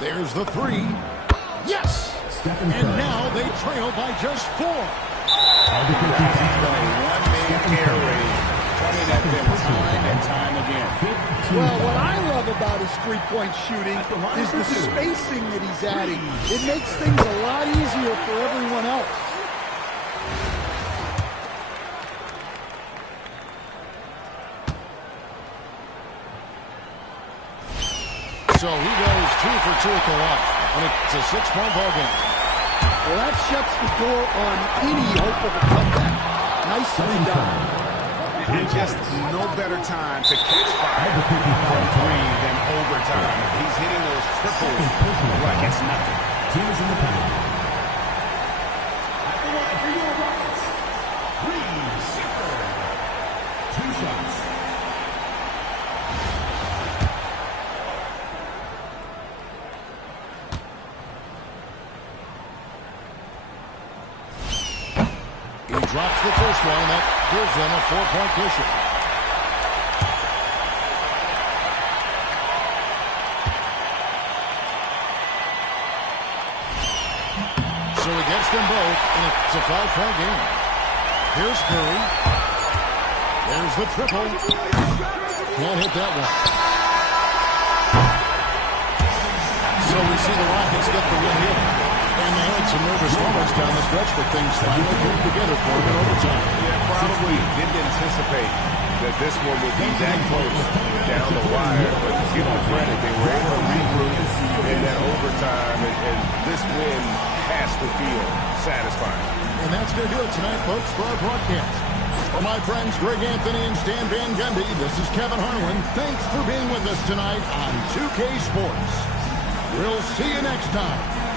There's the 3. Yes! Stephen And Curry. now they trail by just 4. Albuquerque He's been a one-man air raid coming at them time and time again. Well, what I love about his three-point shooting is the spacing that he's adding. It makes things a lot easier for everyone else. So he goes 2 for 2 at the line. And it's a 6-point ball game. Well, that shuts the door on any hope of a comeback. Nicely done. And just no better time to catch fire from 3 than overtime. He's hitting those triples like it's nothing. Team is in the penalty. At the line for your Rockets, Reed Shepherd. 2 shots. drops the first one. That gives them a 4-point cushion. So he gets them both, and it's a 5-point game. Here's Curry. There's the triple. Can't hit that one. So we see the Rockets get the win here. And they had some nervous moments down the stretch, but things finally came together for them in overtime. Yeah, probably didn't anticipate that this one would be that close down the wire, but give them credit. They were able to regroup in that overtime, and this win has to feel satisfying. And that's going to do it tonight, folks, for our broadcast. For my friends Greg Anthony and Stan Van Gundy, this is Kevin Harlan. Thanks for being with us tonight on 2K Sports. We'll see you next time.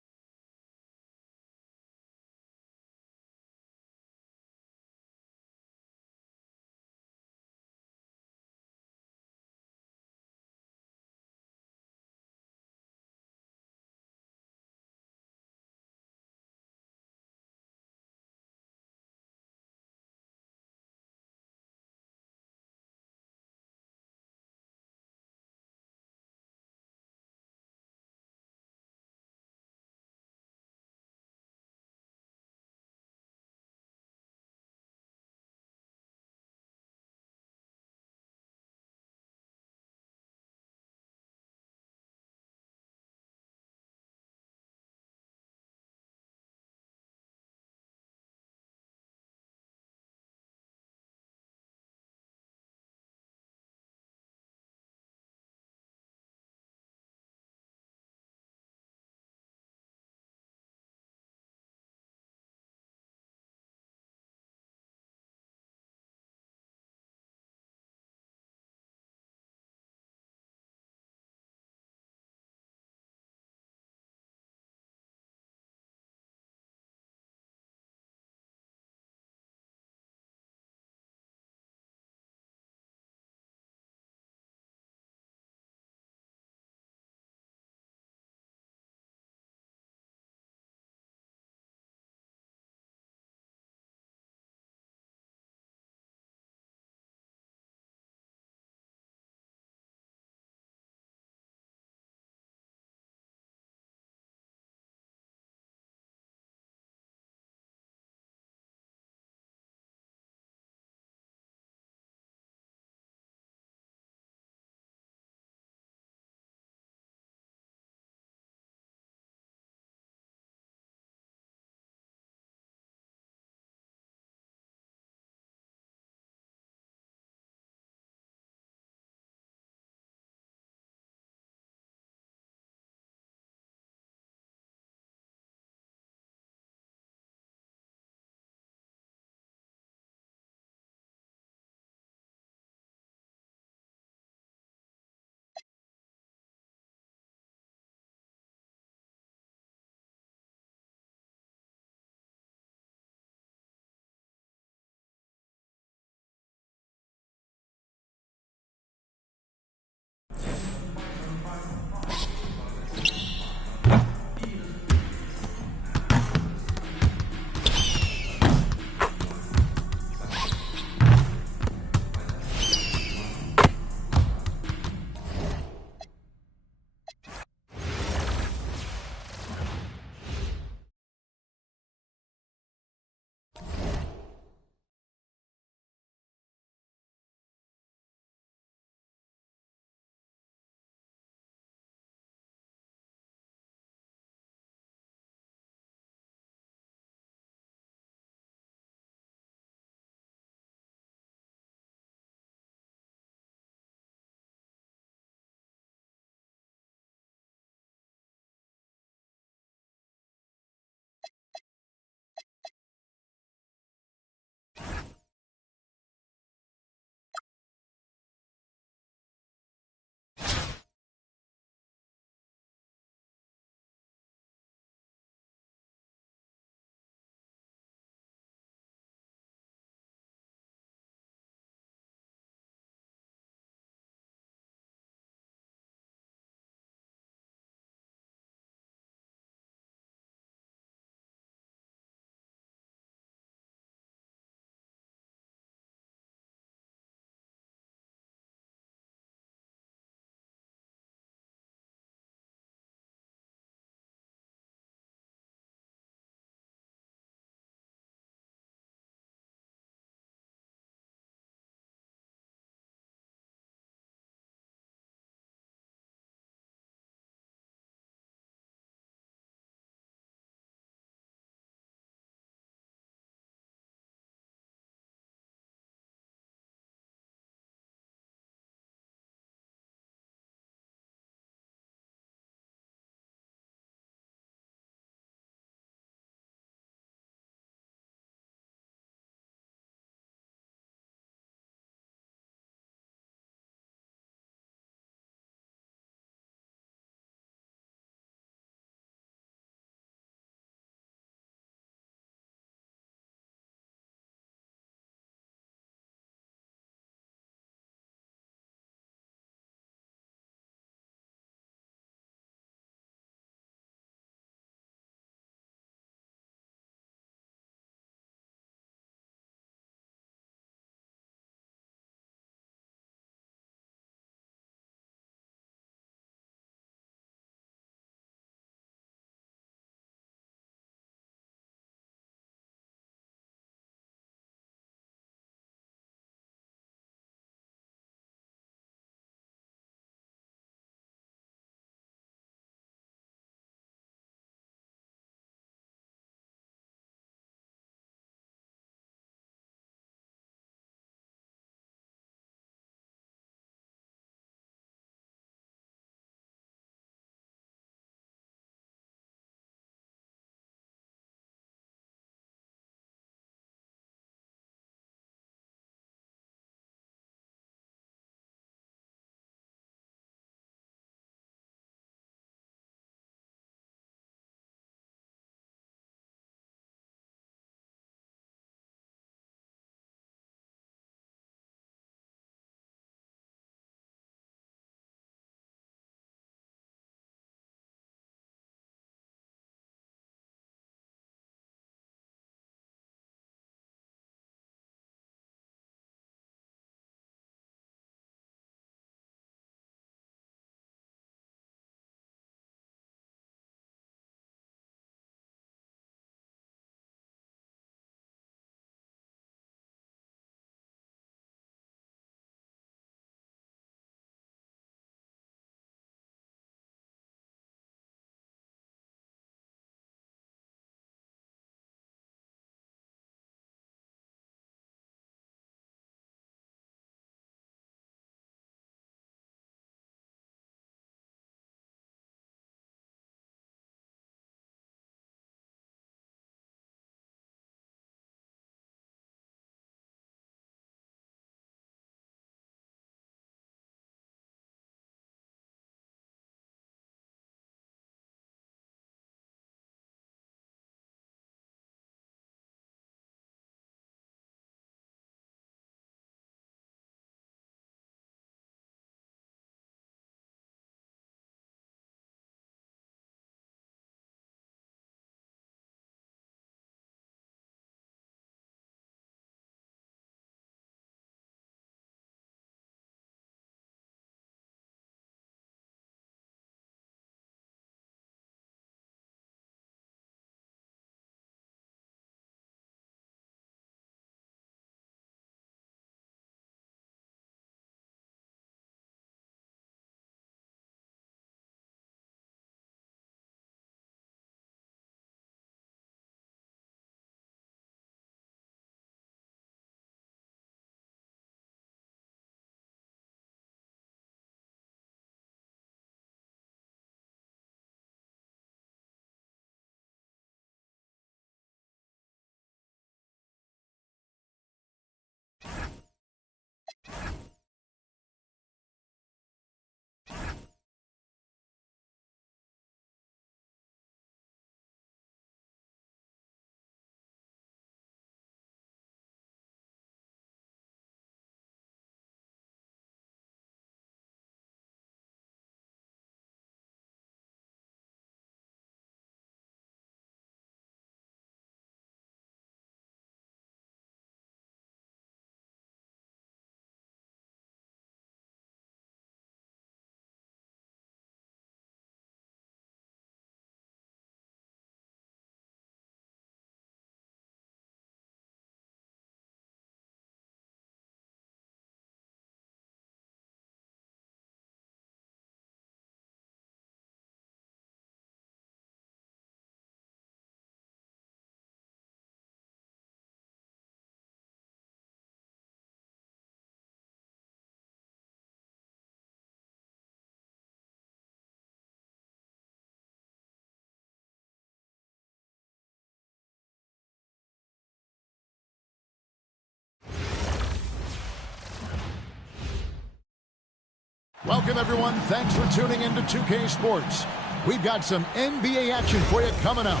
Welcome, everyone. Thanks for tuning into 2K Sports. We've got some NBA action for you coming up.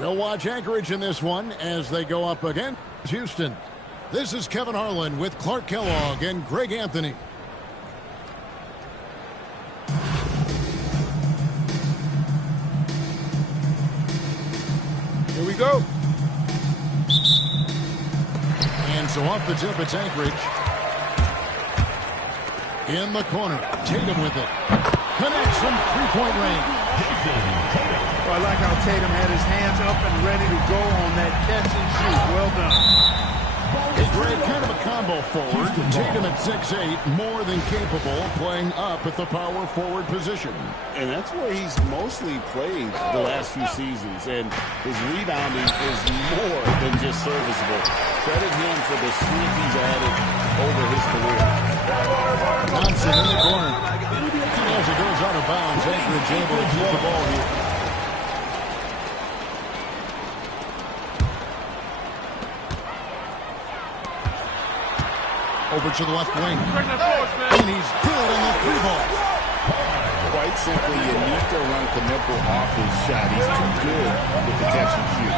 We'll watch Anchorage in this one as they go up against Houston. This is Kevin Harlan with Clark Kellogg and Greg Anthony. Here we go. And so off the tip, it's Anchorage. In the corner, Tatum with it. Connects from three-point range. Well, I like how Tatum had his hands up and ready to go on that catch and shoot. Well done. Hey, Greg, kind of a combo forward. Tatum at 6'8", more than capable of playing up at the power forward position. And that's where he's mostly played the last few seasons. And his rebounding is more than just serviceable. Credit him for the strength he's added over his career. Thompson in the corner. As it goes out of bounds, Anchorage able to keep the ball here. Over to the left wing. And he's good on the three ball. Quite simply, you need to run Knipple off his shot. He's too good with the catch and shoot.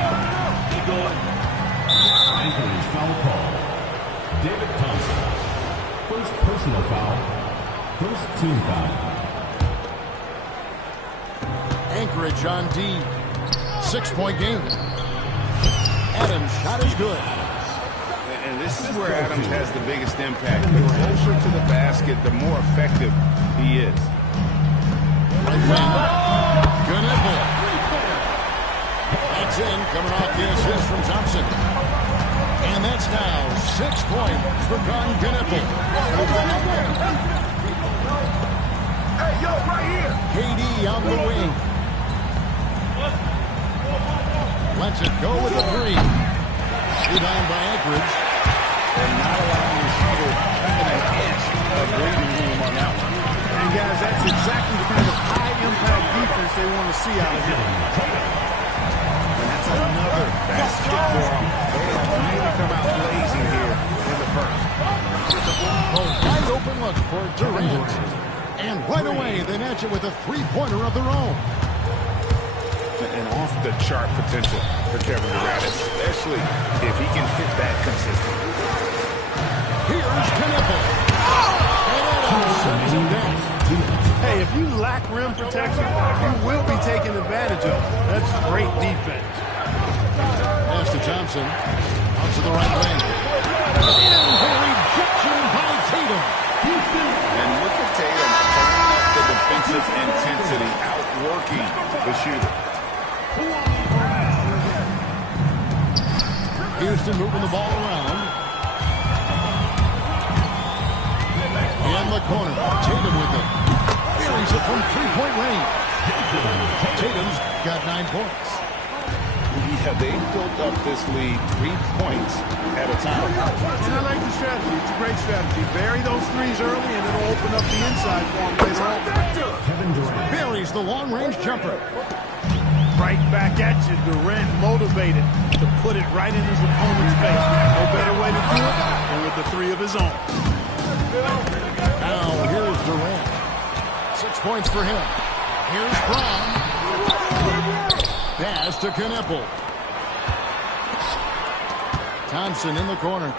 Anchorage foul call. David Thompson. First personal foul. First team foul. Anchorage on D. 6-point game. Adams' shot is good. And this is where Adams has the biggest impact. The closer to the basket, the more effective he is. Right wing. Good nipple. That's in, coming off the assist from Thompson. And that's now 6 points for Con Gnipple. Hey, yo, right here. KD on the wing. Lets it go with a three. Rebound by Anchorage. And not allowing the shooter even an inch of breathing room on that one. And guys, that's exactly the kind of high-impact defense they want to see out of him. And that's another basket for them. They have really come out blazing here in the first. A wide open look for Durant. And right away, they match it with a three-pointer of their own. And off-the-chart potential for Kevin Durant, especially if he can hit that consistently. Here's Knipple. And sends him down. Hey, if you lack rim protection, you will be taken advantage of. That's great defense. Pass to Thompson. Out to the right wing. And a rejection by Tatum. And look at Tatum turning up the defensive intensity, outworking the shooter. Houston moving the ball around. In the corner. Tatum with it. Buries it from three-point range. Tatum's got 9 points. Yeah, they built up this lead 3 points at a time. And I like the strategy. It's a great strategy. Bury those threes early, and it'll open up the inside for him later on. Kevin Durant. Buries the long-range jumper. Right back at you, Durant, motivated. to put it right in his opponent's face. No better way to do it than with the three of his own. Now here's Durant. 6 points for him. Here's Brown. Pass to Knueppel. Thompson in the corner.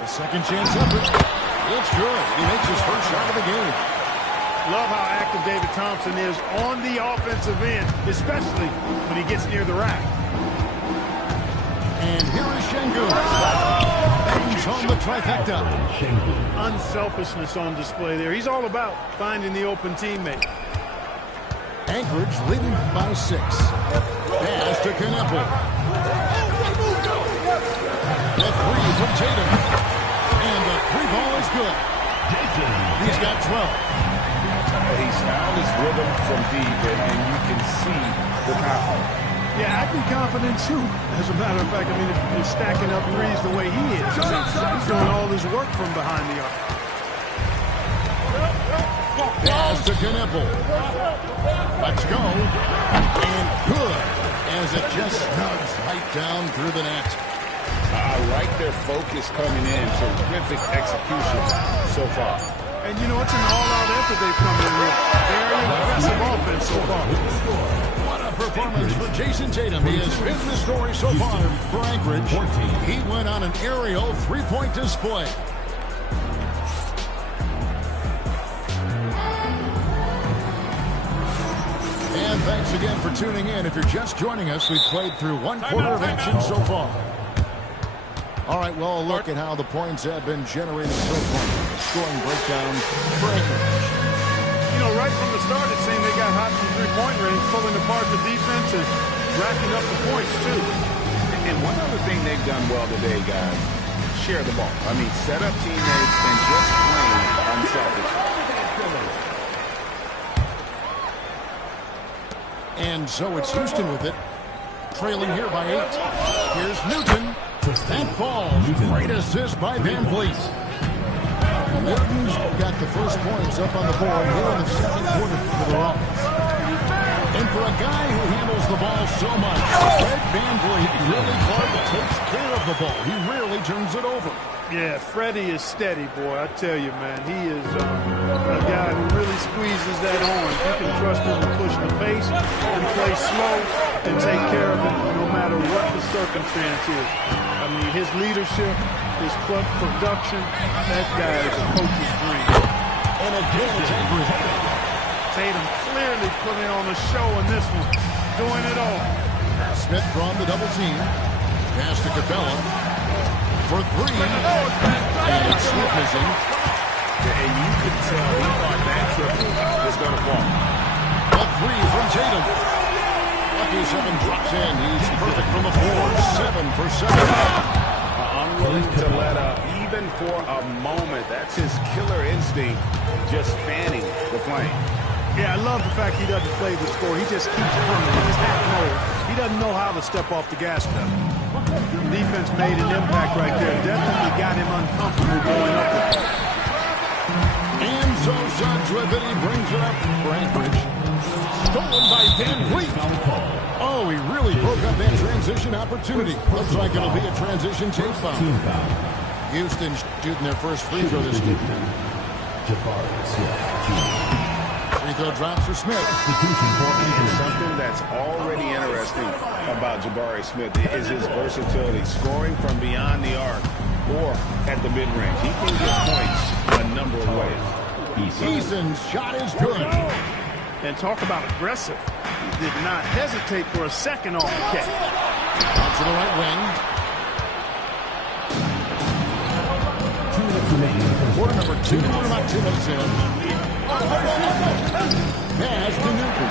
The second chance effort. It's good. He makes his first shot of the game. Love how active David Thompson is on the offensive end, especially when he gets near the rack. And here is Şengün. Bangs home the trifecta. Unselfishness on display there. He's all about finding the open teammate. Anchorage leading by 6. Pass to Knueppel. The three from Tatum. And the three ball is good. He's got 12. He's found his rhythm from deep, and you can see the confidence. Yeah, I'd be confident too. As a matter of fact, I mean, if you're stacking up threes the way he is, he's doing all his work from behind the arc. Pass to Knueppel. Let's go. And good, as it just snugs right down through the net. I like their focus coming in. Terrific execution so far. And, you know, it's an all-out effort they've come in with. Very impressive offense so far. What a performance for Jason Tatum. He has been the story so far for Anchorage. He went on an aerial three-point display. And thanks again for tuning in. If you're just joining us, we've played through one quarter of action so far. All right, well, a look at how the points have been generated so far. Scoring breakdown for Anchorage. You know, right from the start, it seemed they got hot from three-point range, pulling apart the defense and racking up the points, too. And one other thing they've done well today, guys, share the ball. I mean, set up teammates and just play unselfish. And so it's Houston with it, trailing here by 8. Here's Newton. That falls. Great assist by Van Vliet. Newton's got the first points up on the board here in the second quarter for the Rockets. And for a guy who handles the ball so much, Fred Van Vliet really takes care of the ball. He rarely turns it over. Yeah, Freddie is steady, boy. I tell you, man, he is a guy who really squeezes that orange. You can trust him to push the pace and play slow and take care of it no matter what the circumstance is. I mean, his leadership, his clutch production, that guy is a coach's dream. And again, it's Anchorage. Tatum clearly putting on a show in this one, doing it all. Smith drawn the double team. Pass to Capella. For 3. And it's Smith missing. And you could tell he thought that triple was going to fall. A 3 from Tatum. Lucky 7 drops in. He's perfect from the floor. 7 for 7. Unwilling to let up even for a moment. That's his killer instinct, just fanning the flame. Yeah, I love the fact he doesn't play the score. He just keeps coming. He's half mode. He doesn't know how to step off the gas pedal. Defense made an impact right there. Definitely got him uncomfortable going up with it. And so Suggs with it. He brings it up for Anchorage. Stolen by Van Vliet. Oh, he really broke up that transition opportunity. Looks like it'll be a transition take foul. Houston shooting their first free throw this game. Free throw drops for Smith. And something that's already interesting about Jabari Smith is his versatility, scoring from beyond the arc or at the mid-range. He can get points a number of ways. Eason's shot is good. And talk about aggressive. He did not hesitate for a second off the catch. Out to the right wing. 2 minutes remaining. Quarter number 2. We're about 2 minutes in. Pass to Newton.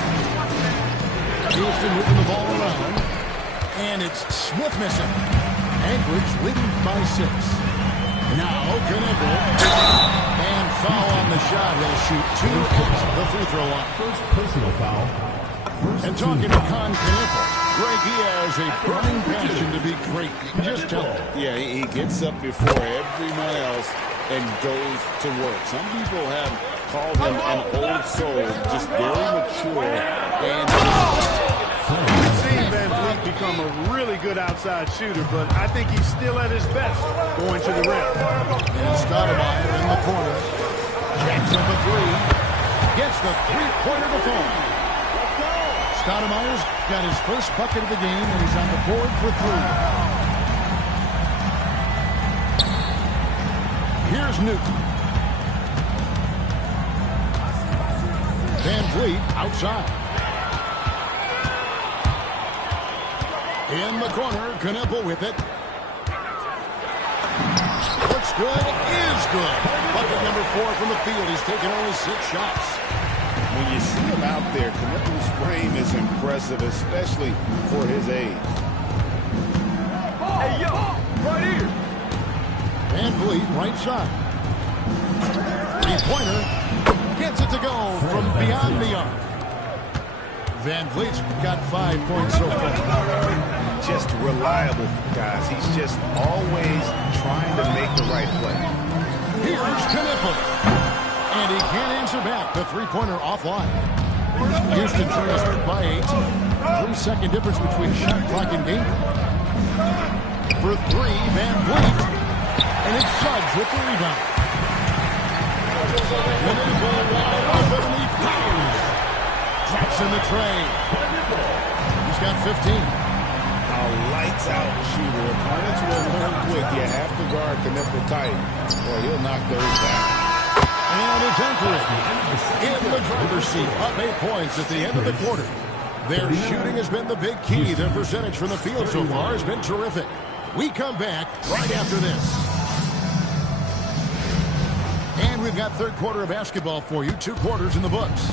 Houston moving the ball around. And it's Smith missing. Anchorage leading by 6. Now Knueppel. And foul on the shot. He'll shoot 2 at the free throw line. First personal foul. And talking to Knueppel, Greg, he has a burning passion to be great. You can just tell. Yeah, he gets up before everyone else and goes to work. Some people have called him an old soul, just very mature. And We've seen Van Vliet become become a really good outside shooter, but I think he's still at his best going to the rim. And Stoudemire in the corner. Jacks up a three. Gets the three-pointer to fall. Stoudemire's got his first bucket of the game, and he's on the board for three. Here's Newton. Van Vliet outside. In the corner, Knueppel with it. Looks good, is good. Bucket number 4 from the field. He's taken only 6 shots. When you see him out there, Knueppel's frame is impressive, especially for his age. Hey, yo, right here. Van Vliet, right side. Three-pointer. Gets it to go from beyond the arc. Van Vliet's got 5 points so far. Just reliable, guys. He's just always trying to make the right play. Here's Knueppel. And he can't answer back. The three-pointer offline. Houston trails by 8. 3-second difference between shot clock and game clock. For 3, Van Vliet. And it's Suggs with the rebound. Knueppel wide open and he fires. Drops in the tray. He's got 15. A lights-out shooter. Opponents will learn quick. You have to guard Knueppel tight, or he'll knock those down. And it's Anchorage in the driver's seat. Up 8 points at the end of the quarter. Their shooting has been the big key. Their percentage from the field so far has been terrific. We come back right after this. And we've got third quarter of basketball for you. 2 quarters in the books.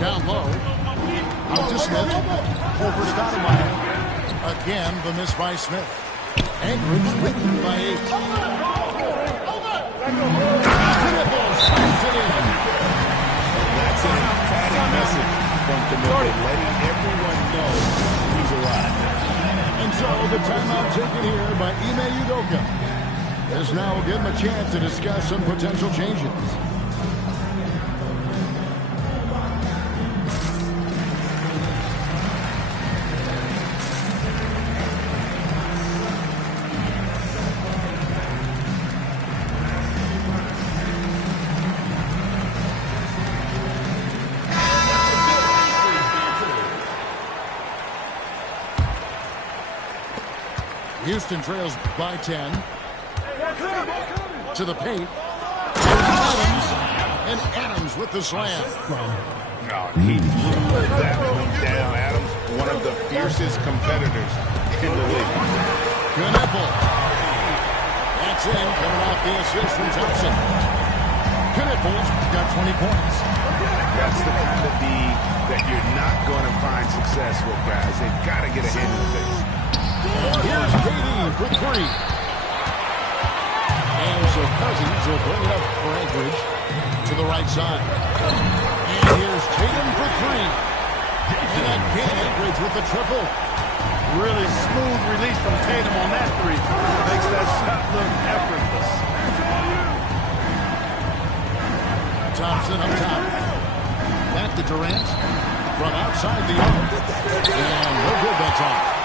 Down low. Out to Smith. Over Stoudemire. Again, the miss by Smith. Anchorage leading by 8. Knueppel slides it in. That's an emphatic message from Knueppel, letting everyone know he's alive. And so the timeout taken here by Ime Udoka is now give him a chance to discuss some potential changes. Houston trails by 10. To the paint. Adams. And Adams with the slam. He threw that one down. Adams, one of the fiercest competitors in the league. Knueppel. That's in. Coming off the assist from Thompson. Knueppel's got 20 points. That's the kind of D that you're not going to find success with, guys. They've got to get a hand in the face. Here's KD for 3. And so Cousins will bring it up for Anchorage to the right side. And here's Tatum for 3. And again, Anchorage with the triple. Really smooth release from Tatum on that 3. Makes that shot look effortless. Thompson up top. Back to Durant. From outside the arc. And no good that time.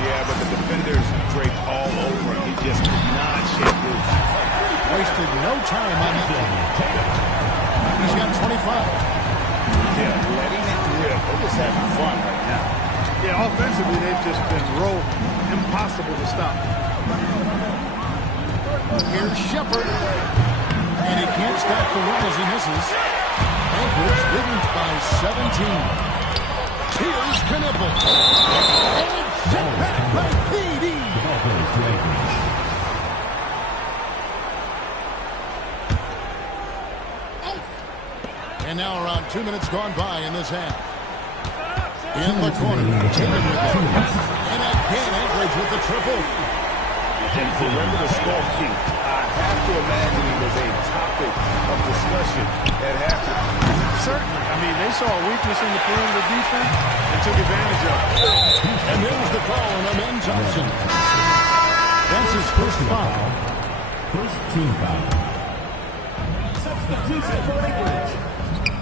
Yeah, but the defenders draped all over him. He just could not shake loose. Wasted no time on that one. He's got 25. Yeah, letting it rip. They're just having fun right now. Yeah, offensively, they've just been rolling. Impossible to stop. Here's Shepard. And he can't stop the run as he misses. Anchorage leading by 17. Here's Knueppel. And set back by KD. And now around 2 minutes gone by in this half. In the corner, Tatum with it. And again, Anchorage with the triple. And remember the score key. I have to imagine it was a topic of discussion at halftime. Certainly. I mean, they saw a weakness in the perimeter defense and took advantage of it. And there's the call on Amen Johnson. That's his first foul. First team foul. Substitution for Anchorage.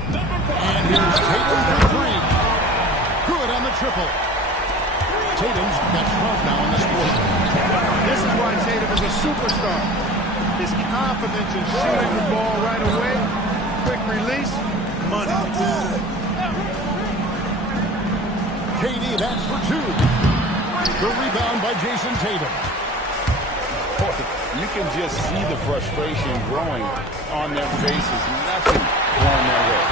And here's Tatum for 3. triple. Tatum's got 12 now in this quarter. This is why Tatum is a superstar. His confidence in shooting the ball right away, quick release, money. KD, that's for 2. The rebound by Jason Tatum. Boy, you can just see the frustration growing on their faces. Nothing going their way.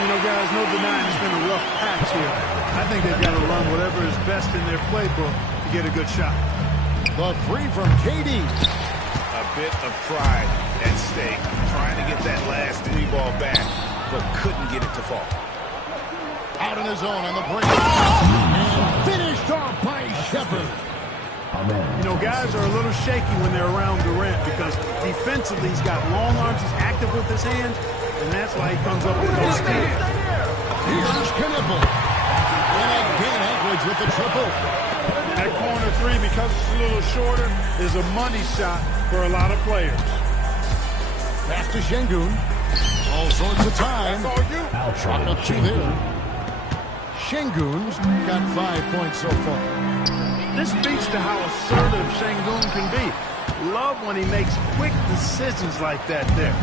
You know, guys, no denying it's been a rough patch here. I think they've got to run whatever is best in their playbook to get a good shot. The 3 from KD. A bit of pride at stake, trying to get that last 3 ball back, but couldn't get it to fall. Out on his own on the break. And finished off by Shepard. You know, guys are a little shaky when they're around Durant because defensively he's got long arms, he's active with his hands, and that's why he comes up with those steals. Here's Knipple. And again, Anchorage with the triple. That corner 3, because it's a little shorter, is a money shot for a lot of players. Pass to Şengün. All sorts of time. Chalk up 2 there. Şengün's got 5 points so far. This speaks to how assertive Şengün can be. Love when he makes quick decisions like that there.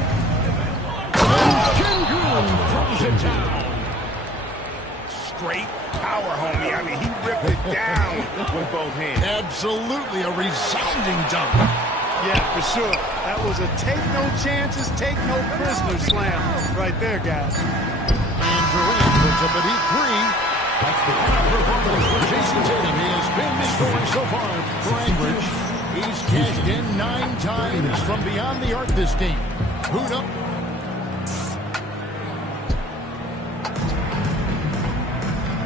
Şengün throws it down. Straight power, homie. I mean, he ripped it down with both hands. Absolutely a resounding dunk. Yeah, for sure. That was a take no chances, take no prisoners slam right there, guys. And Durant puts up a deep 3. That's the kind of performance for Jason Tatum. He has been the story so far for Anchorage. He's cashed in 9 times from beyond the arc this game. Who'd up?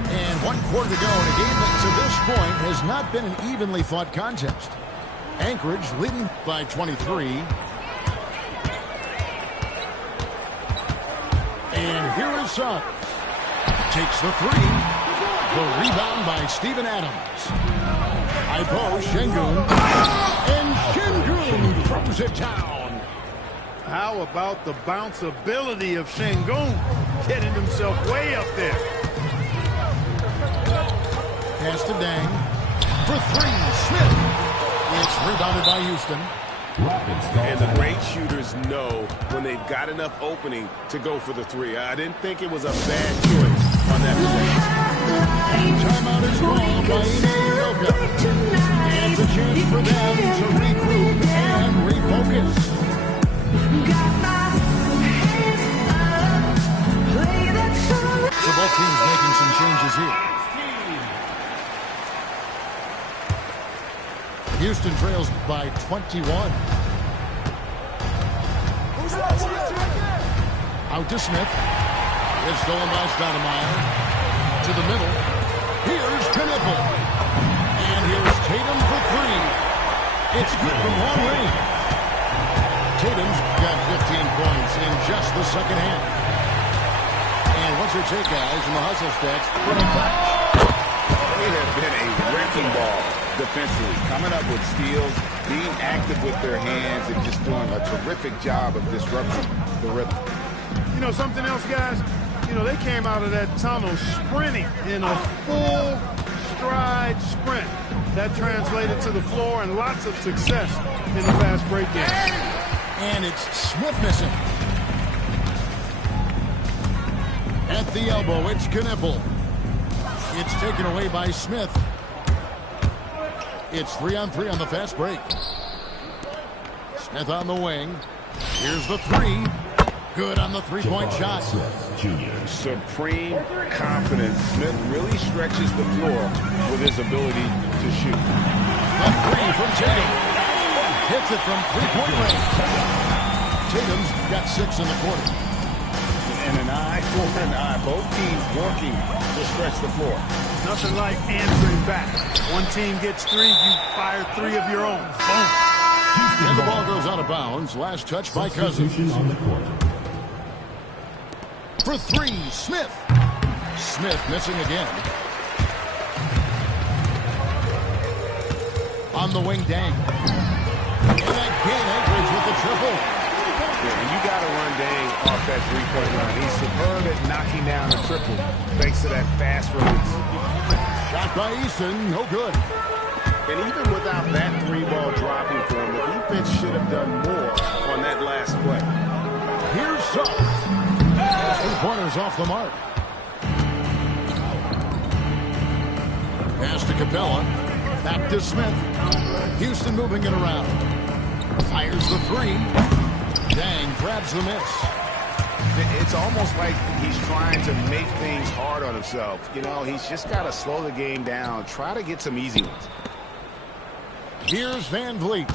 And 1 quarter to go in a game that to this point has not been an evenly fought contest. Anchorage leading by 23. And here is Suggs. Takes the 3. The rebound by Steven Adams. High post, Şengün. And Şengün throws it down. How about the bounceability of Şengün getting himself way up there? Pass to Dang. For 3, Smith. It's rebounded by Houston. And the great shooters know when they've got enough opening to go for the 3. I didn't think it was a bad choice on that possession. And timeout is called by Ime Udoka. And it's a chance for them to regroup and refocus. So both teams making some changes here. Houston trails by 21. Out to Smith. It's stolen by Stoudemire. To the middle. Here's Knipple. And here's Tatum for 3. It's good from long range. Tatum's got 15 points in just the second half. And what's your take, guys, in the hustle stats for the Bucks? They have been a wrecking ball defensively, coming up with steals, being active with their hands, and just doing a terrific job of disrupting the rhythm. You know, something else, guys? You know, they came out of that tunnel sprinting in a full stride sprint. That translated to the floor and lots of success in the fast break game. And it's Smith missing. At the elbow, it's Knipple. It's taken away by Smith. It's 3-on-3 on the fast break. Smith on the wing. Here's the 3. Good on the 3-point shot. Supreme confidence. Smith really stretches the floor with his ability to shoot. The 3 from Tatum. Hits it from 3-point range. Tatum's got 6 in the quarter. And an eye for an eye. Both teams working to stretch the floor. Nothing like answering back. One team gets 3, you fire 3 of your own. Boom. And the ball goes out of bounds. Last touch by Cousins. On the court. For 3, Smith. Smith missing again. On the wing, Dang. And again, Anchorage with the triple. Yeah, and you got to run Dang off that 3-point line. He's superb at knocking down a triple thanks to that fast release. Shot by Eason, no good. And even without that three-ball dropping for him, the defense should have done more on that last play. Here's Suggs. 3-pointers off the mark. Pass to Capella. Back to Smith. Houston moving it around. Fires the three. Dang, grabs the miss. It's almost like he's trying to make things hard on himself. You know, he's just got to slow the game down. Try to get some easy ones. Here's Van Vliet.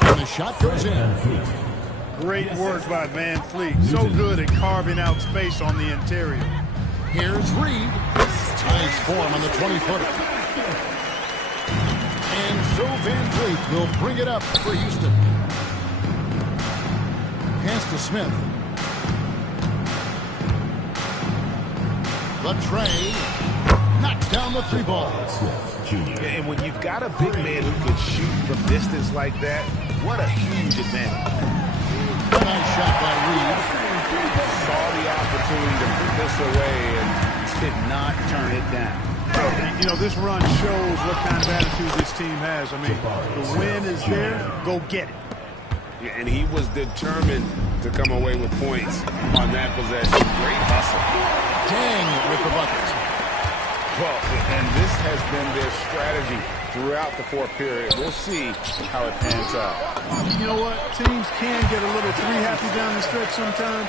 And the shot goes in. Great work by Van Vliet. So good at carving out space on the interior. Here's Reed. Nice form on the 20-footer. And so Van Vliet will bring it up for Houston. Pass to Smith. The tray. Knocks down the three ball. And when you've got a big man who can shoot from distance like that, what a huge advantage. Nice shot by Reed. Saw the opportunity to put this away and did not turn it down. You know, this run shows what kind of attitude this team has. I mean, the win is there, go get it. And he was determined to come away with points on that possession. Great hustle. Dang with the bucket. Well, and this has been their strategy throughout the fourth period. We'll see how it pans out. You know what? Teams can get a little three-happy down the stretch sometimes.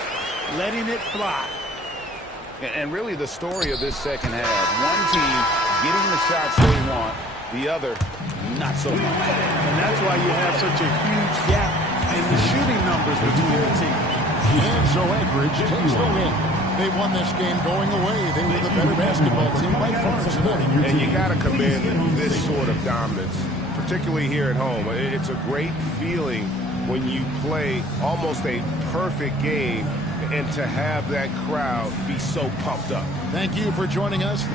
Letting it fly. And really the story of this second half, one team getting the shots they want, the other not so much. And that's why you have such a huge gap in the shooting numbers between the teams. And so Anchorage takes the win. They won this game going away. They were the better basketball team by far tonight. And you got to commend this sort of dominance, particularly here at home. It's a great feeling when you play almost a perfect game and to have that crowd be so pumped up. Thank you for joining us.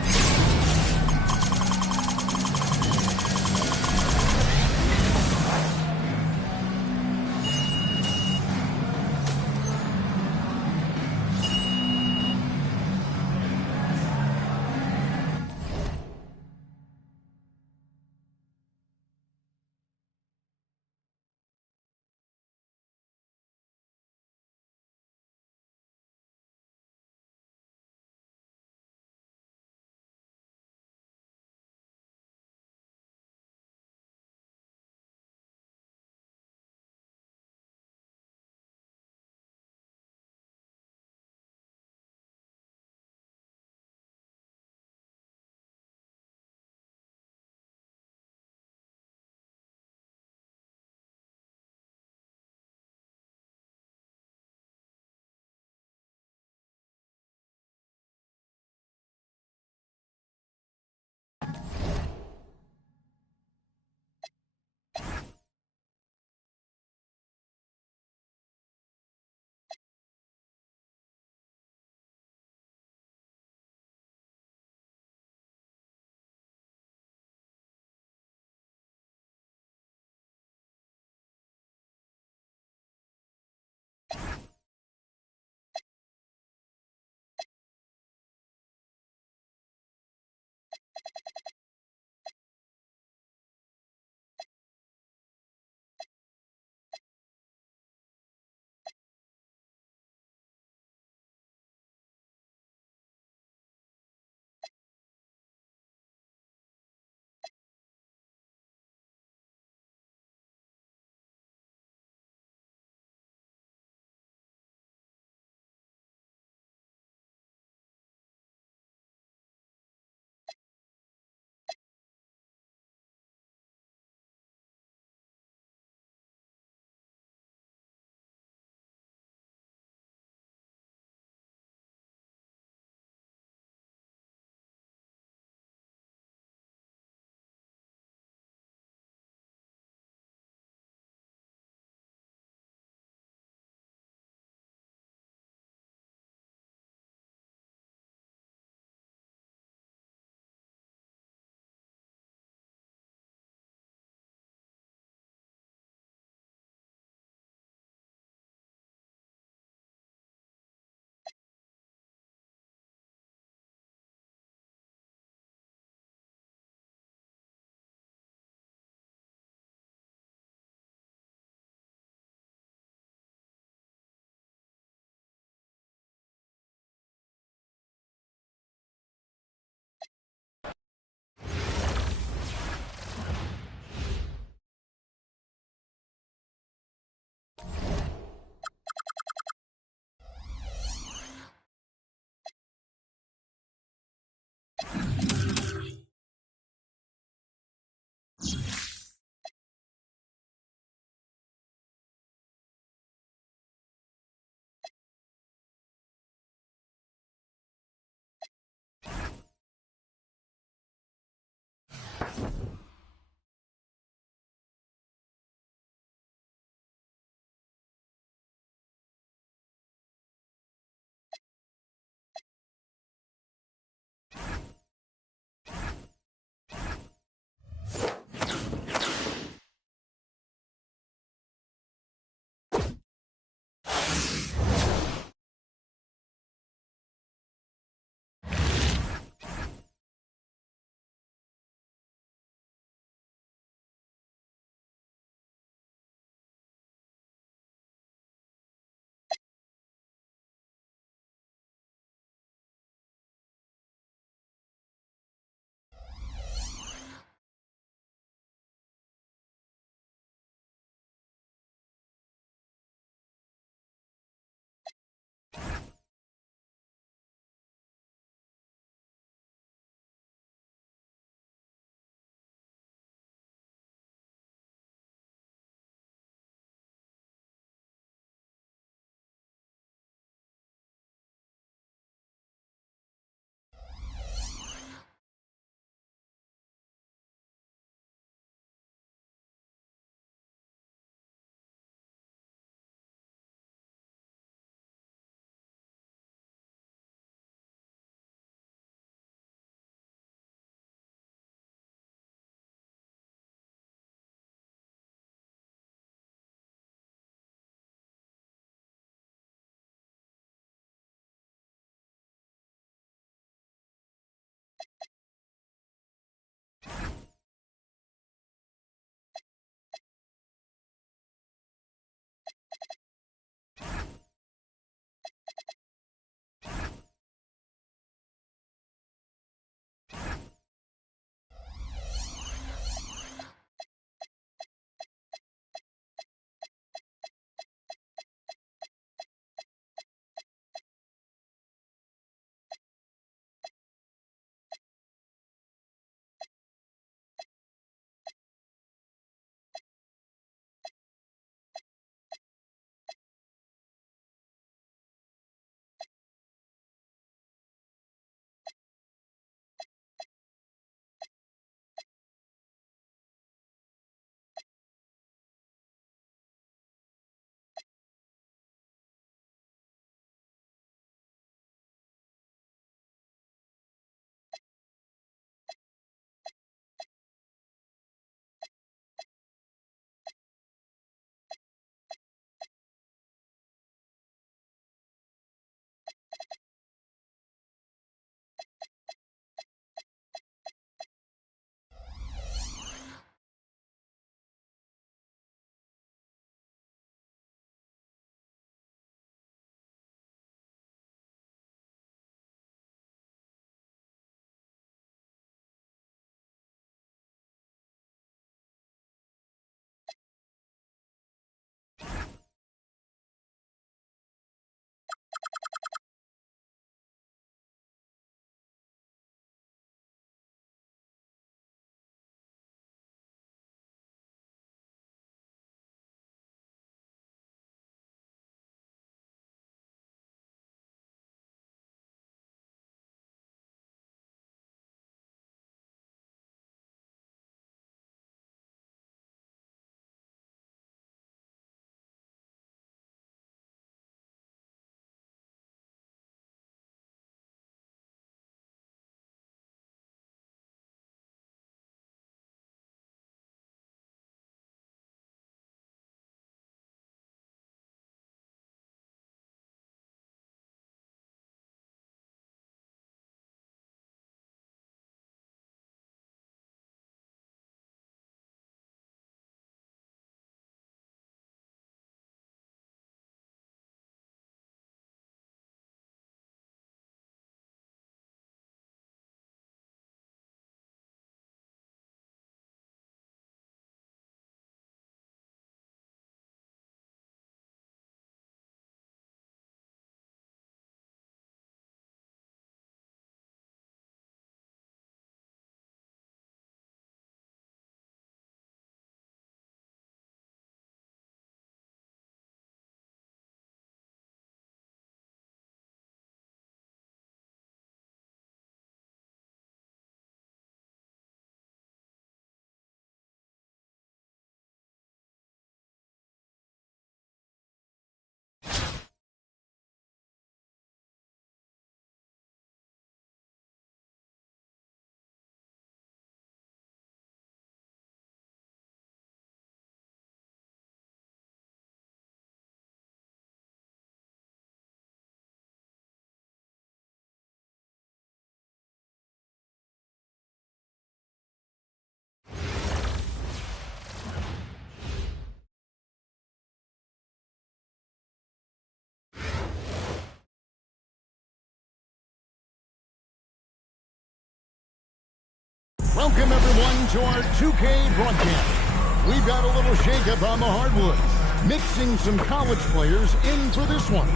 Welcome, everyone, to our 2K broadcast. We've got a little shakeup on the hardwood, mixing some college players in for this one.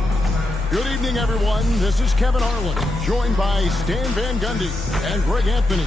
Good evening, everyone. This is Kevin Harlan, joined by Stan Van Gundy and Greg Anthony.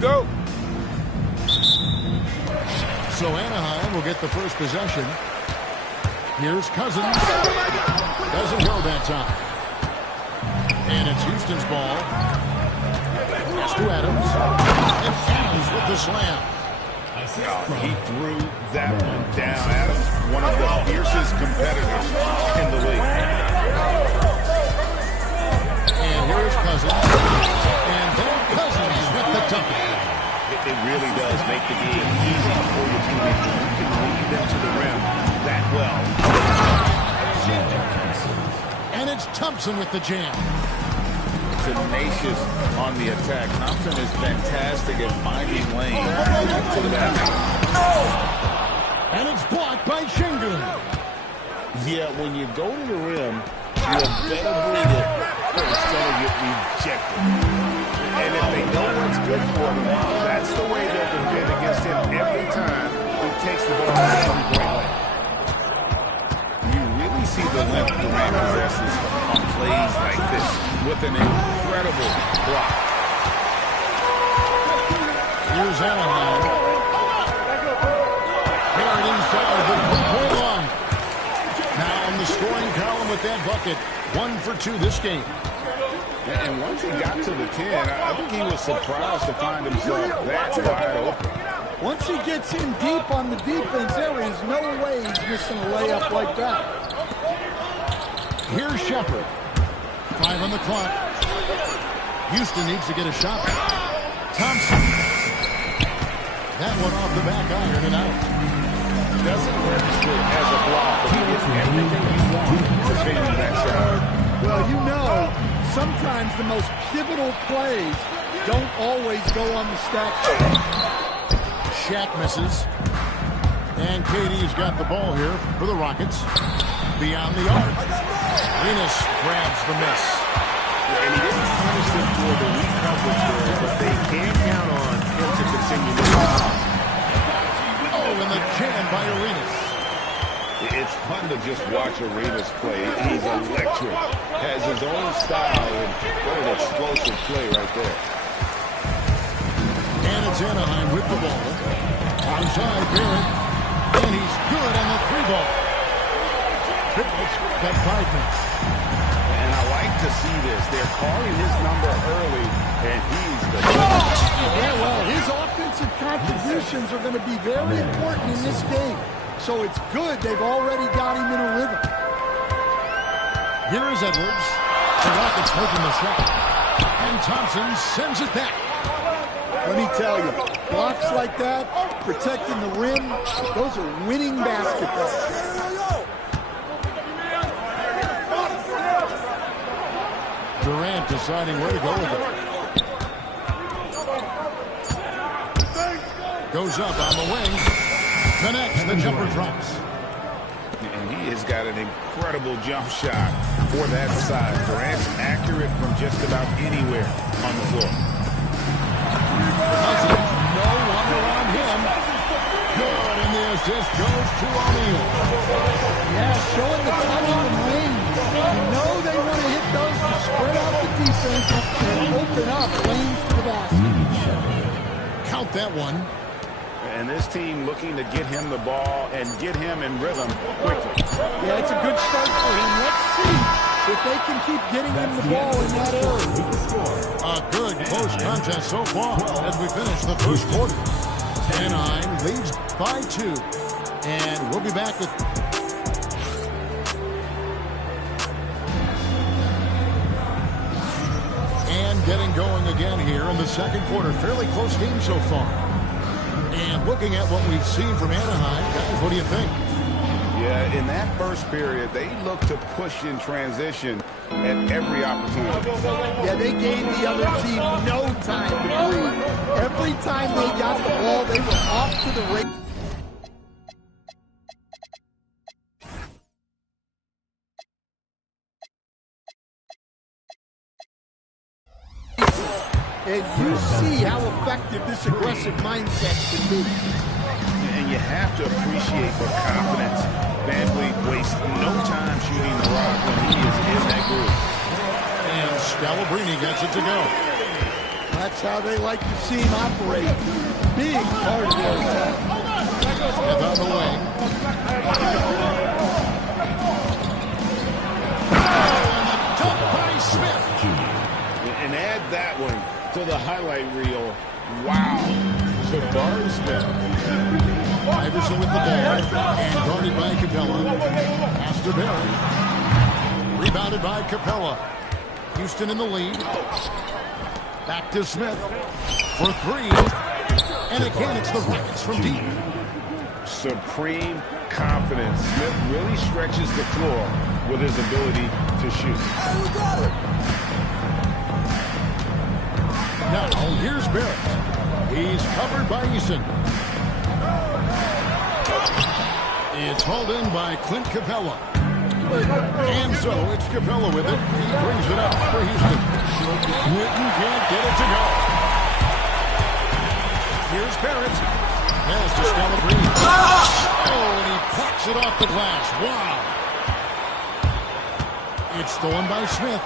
Go. So Anaheim will get the first possession. Here's Cousins. Doesn't go that time. And it's Houston's ball. Pass to Adams. And Adams with the slam. He threw that one down. Adams, one of the fiercest competitors in the league. And here's Cousins. And then Cousins with the dunk. It really does make the game easy for your teammates when you can lead them to the rim that well. And it's Thompson with the jam. Tenacious on the attack. Thompson is fantastic at finding lane to the basket. And it's blocked by Schengen. Yeah, when you go to the rim, you better bring it or it's going to get rejected. And if they know what's good for them, that's the way they'll defend against him every time he takes the ball out of three-point line. You really see the length Durant possesses on plays like this with an incredible block. Here's Anaheim. Barrett inside the three-point line. Now in the scoring column with that bucket. 1 for 2 this game. And once he got to the 10, I think he was surprised to find himself that wide open. Once he gets in deep on the defense, there is no way he's missing a layup like that. Here's Shepard. 5 on the clock. Houston needs to get a shot. Thompson. That one off the back iron and out. Doesn't register as a block, but he gets everything he wants to finish that shot. Well, you know, sometimes the most pivotal plays don't always go on the stat sheet. Shaq misses. And KD's got the ball here for the Rockets. Beyond the arc. Arenas grabs the miss. And he didn't punish them for the weak coverage there, but they can count on him to continue to run. Oh, and the jam by Arenas. It's fun to just watch Arenas play. He's electric. Has his own style, and what an explosive play right there. And it's Anaheim with the ball. Onside Barrett. And he's good on the 3-ball. Barrett's got 5 minutes. And I like to see this. They're calling his number early, and he's the Yeah, well, his offensive contributions are going to be very important in this game. So it's good they've already got him in a rhythm. Here is Edwards. The Rockets taking the shot. And Thompson sends it back. Let me tell you, blocks like that, protecting the rim, those are winning basketball. Durant deciding where to go with it. Goes up on the wing. Connects, the jumper drops. And he has got an incredible jump shot for that size. Durant's accurate from just about anywhere on the floor. Cousins, no one around him. Good, and the assist goes to O'Neal. Yeah, showing the touch from range. You know they want to hit those to spread out the defense and open up lanes to the basket. Count that one. And this team looking to get him the ball and get him in rhythm quickly. Yeah, it's a good start for him. Let's see if they can keep getting him the ball in that area. A good close contest so far as we finish the first quarter. Anaheim leads by 2. And we'll be back with... And getting going again here in the second quarter. Fairly close game so far. And looking at what we've seen from Anaheim, guys, what do you think? Yeah, in that first period, they looked to push in transition at every opportunity. Yeah, they gave the other team no time to breathe. Every time they got the ball, they were off to the race. And you see how effective this aggressive mindset can be. And you have to appreciate the confidence. Van Vliet wastes no time shooting the rock when he is in that group. And Scalabrine gets it to go. That's how they like to see him operate. Big part of their attack. Smith on the wing. Dunk by Smith. And add that one to the highlight reel. Wow. Jabari Smith. Iverson with the ball. And guarded by Capella. Pass to Barry. Rebounded by Capella. Houston in the lead. Back to Smith for three. And again, it's the Rockets from deep. Supreme confidence. Smith really stretches the floor with his ability to shoot. Now, here's Barrett. He's covered by Eason. It's hauled in by Clint Capella. And so it's Capella with it. He brings it up for Houston. Witten can't get it to go. Here's Barrett. Pass to Scalabrine. Oh, and he packs it off the glass. Wow. It's stolen by Smith.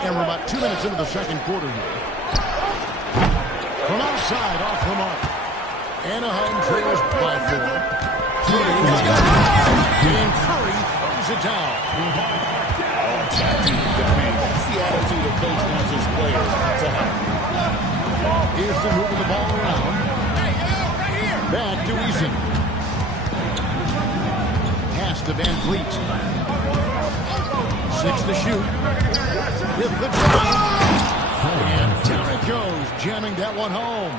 And we're about 2 minutes into the second quarter here. From outside, off the mark. Anaheim trails by 4. And Curry throws it down. Attacking the paint. That's the attitude the coach wants his players to have. Houston moving the ball around. Back to Eason. Pass to Van Vliet. 6 to shoot. With the drive. And down it goes, jamming that one home.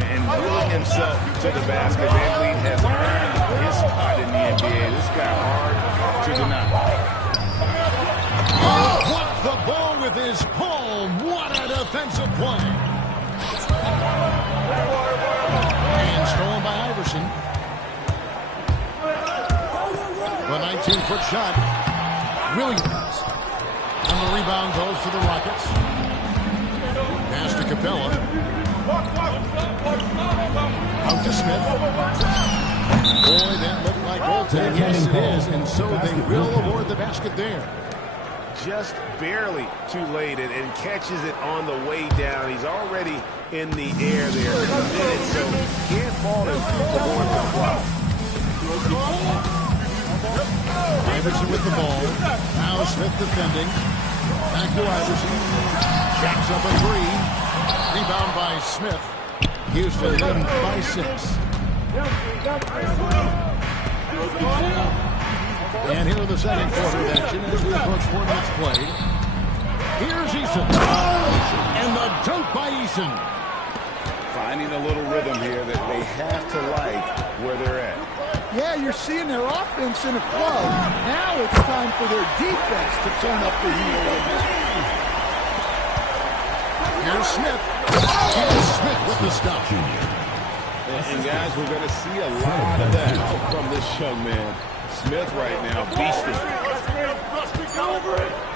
And willing himself to the basket. Van Vliet has earned his spot in the NBA. This guy hard to deny. Oh, what the ball with his palm. What a defensive play. And stolen by Iverson. The 19-foot shot. Williams. And the rebound goes to the Rockets. Pass to Capella. Out to Smith. Boy, that looked like goaltending. Yes, it is. And so they will award the basket there. Just barely too late and catches it on the way down. He's already in the air there committed, so can't fall and avoid the block. Iverson with the ball. Now Smith defending. Back to Iverson. Jacks up a three. Rebound by Smith. Houston in by 6. And here in the second quarter of action as we approach 4 minutes played. Here's Eason. And the dunk by Eason. Finding a little rhythm here that they have to like where they're at. Yeah, you're seeing their offense in a flow. Now it's time for their defense to turn up the heat a little bit. Here's Smith. Here's Smith with the stop. And guys, we're going to see a lot of that from this young man. Smith right now, beasting.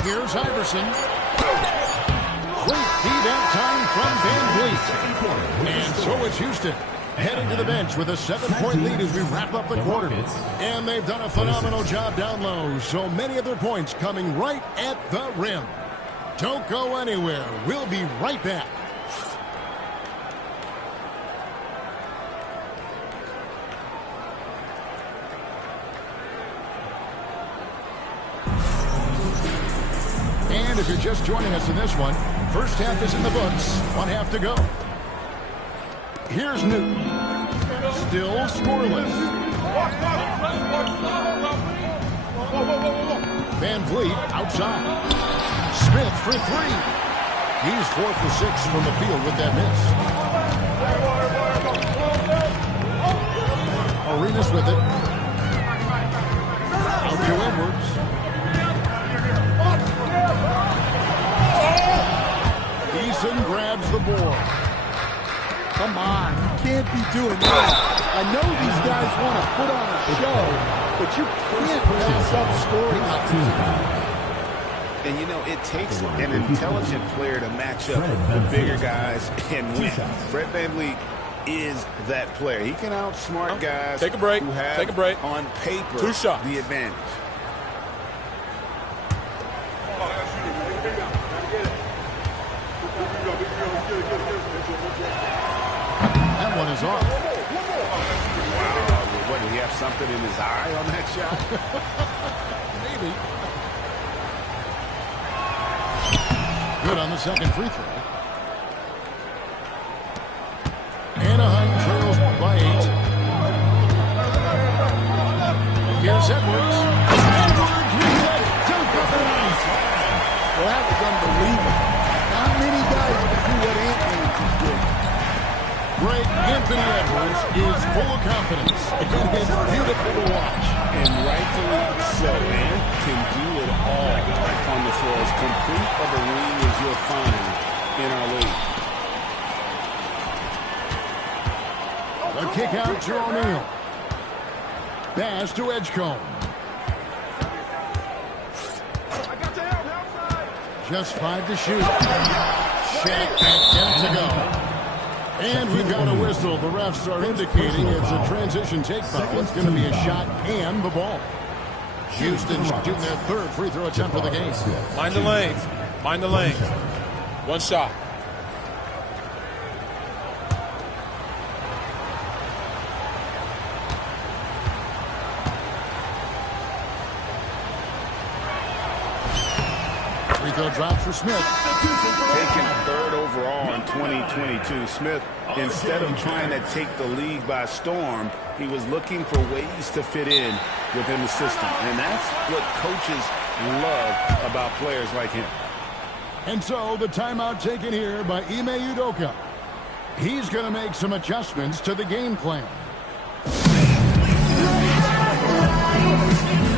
Here's Iverson. Great D that time from Van Vliet. And so it's Houston heading to the bench with a 7-point lead as we wrap up the quarter. And they've done a phenomenal job down low. So many of their points coming right at the rim. Don't go anywhere. We'll be right back. And if you're just joining us in this one, first half is in the books. 1 half to go. Here's Newton. Still scoreless. Van Vliet outside. Smith for 3. He's 4 for 6 from the field with that miss. Arenas with it. Out to Edwards. Eason grabs the board. Come on, you can't be doing that. I know these guys want to put on a show, but you can't pass up scoring opportunities. And, you know, it takes an intelligent player to match up with bigger guys and win. Fred VanVleet is that player. He can outsmart guys Take a break. who have, Take a break. on paper, 2 shots. the advantage. That one is off. Wow. What, did he have something in his eye on that shot? Maybe. Good on the second free throw. Anaheim trails by 8. Here's Edwards. Dunk of the night. Well, that was unbelievable. Not many guys can do what Anthony just did. Great Anthony Edwards is full of confidence. Again, it's beautiful to watch. And rightfully so, man. Can do it all on the floor. As complete of a wing as you'll find in our league. A kick out to O'Neal. Pass to Edgecombe. Just 5 to shoot. Shaq at 10 to go. And we've got a whistle. The refs are indicating it's a transition take foul. It's going to be a shot and the ball. Houston shooting their 3rd free throw attempt of the game. Mind the lane. Mind the lane. 1 shot. Free throw drop for Smith. Taken 3rd overall in 2022. Smith, instead of trying to take the league by storm, he was looking for ways to fit in within the system. And that's what coaches love about players like him. And so the timeout taken here by Ime Udoka. He's going to make some adjustments to the game plan.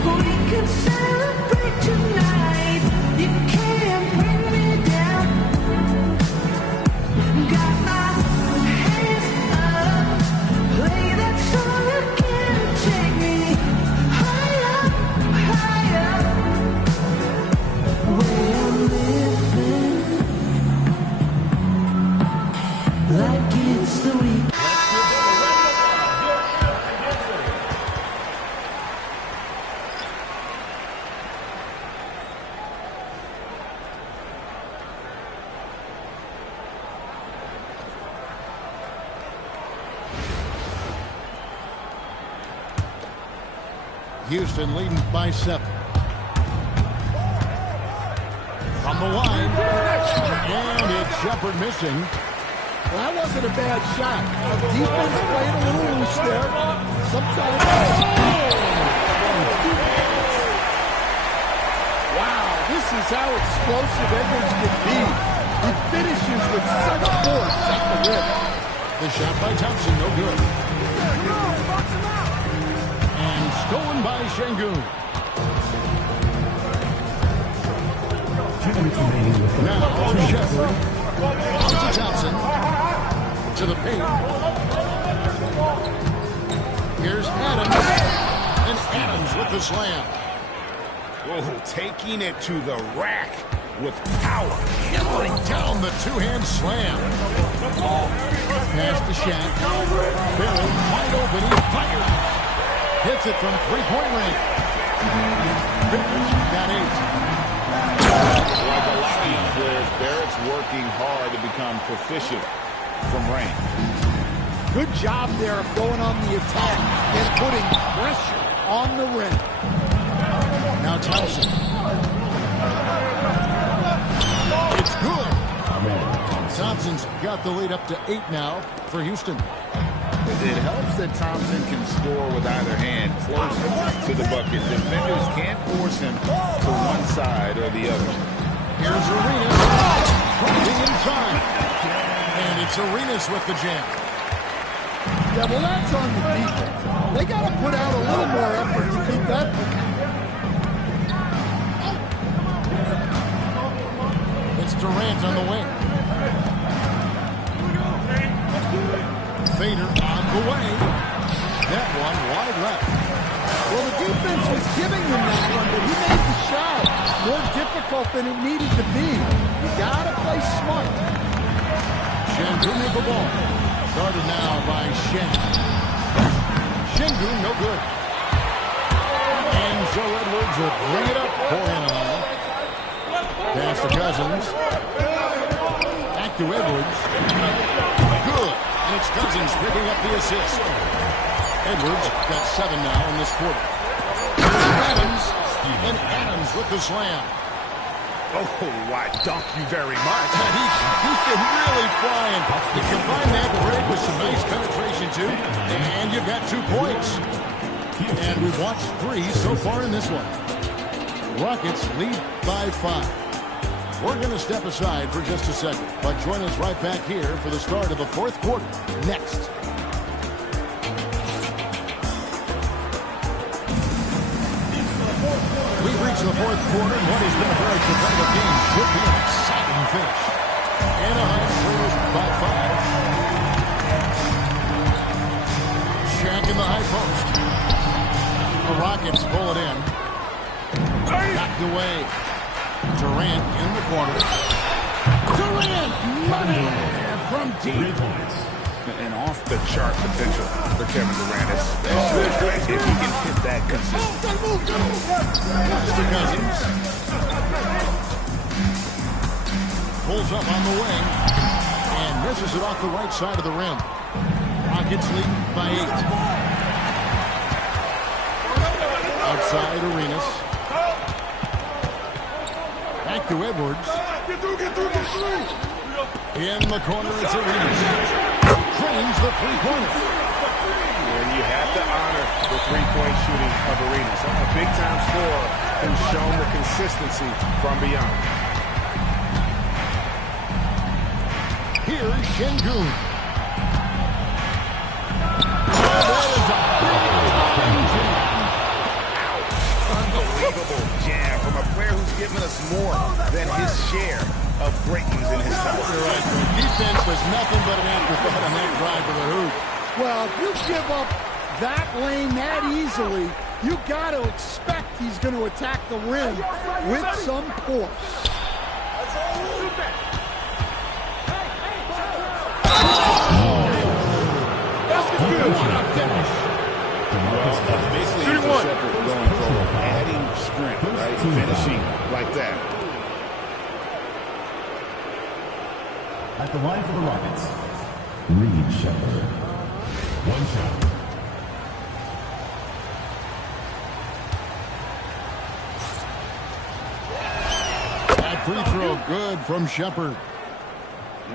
We can celebrate tonight. You can't bring me down. Got my hands up. Play that song again. Take me higher, higher. Where I'm living like it's the weekend. Houston leading by 7. From the line. And it's Shepard missing. Well, that wasn't a bad shot. Defense played a little loose there. Sometimes. Wow, this is how explosive Edwards can be. He finishes with such force at the rim. The shot by Thompson, no good. And stolen by Şengün. Now, Shepard. To Thompson. To the paint. Here's Adams. And Adams with the slam. Oh, taking it to the rack with power. Hammering down the two-hand slam. Pass to Shaq. Barrel wide open. He fires. Hits it from three-point range. Barrett's got 8. Like a lot of young players, Barrett's working hard to become proficient from range. Good job there of going on the attack and putting pressure on the rim. Now Thompson. It's good. Thompson's got the lead up to 8 now for Houston. It helps that Thompson can score with either hand closer to the bucket. Defenders can't force him to one side or the other. Here's Arenas. from the inside. And it's Arenas with the jam. Yeah, well, that's on the defense. They got to put out a little more effort to keep that. It's Durant on the wing. Fader on the way. That one wide left. Well, the defense was giving him that one, but he made the shot more difficult than it needed to be. You got to play smart. Şengün with the ball. Started now by Shen. Şengün, no good. And so Edwards will bring it up for Anaheim. Pass to Cousins. Back to Edwards. Good. And it's Cousins picking up the assist. Edwards got 7 now in this quarter. Adams. And Adams with the slam. Oh, why, thank you very much. He's been really flying. You combine that break with some nice penetration, too, and you've got 2 points. And we've watched 3 so far in this one. Rockets lead by 5. We're going to step aside for just a second, but join us right back here for the start of the 4th quarter next. We've reached the 4th quarter, and what has been a very competitive game should be an exciting finish. Anaheim trails by 5. Shaq in the high post. The Rockets pull it in. Knocked away. Durant in the corner. Durant! Money from deep. And off-the-chart potential for Kevin Durant. If he can hit that consistently. Mr. Cousins. Pulls up on the wing. And misses it off the right side of the rim. Rockets lead by 8. Outside Arenas. Back to Edwards. In the corner, it's Arenas. Drains the three-pointer. And you have to honor the three-point shooting of Arenas. A big-time scorer who's shown the consistency from beyond. Here's Şengün. That is a big-time jam. Unbelievable jam from a player who's given us more than his share of great ones in his time. You're right. The defense was nothing but an afterthought on that drive to the hoop. Well, if you give up that lane that easily, you got to expect he's going to attack the rim with some force. That's good. What a finish. Basically, it's separate going forward, adding strength, right? Finishing like that. At the line for the Rockets, Reed Shepard. 1 shot. That free throw good from Shepard.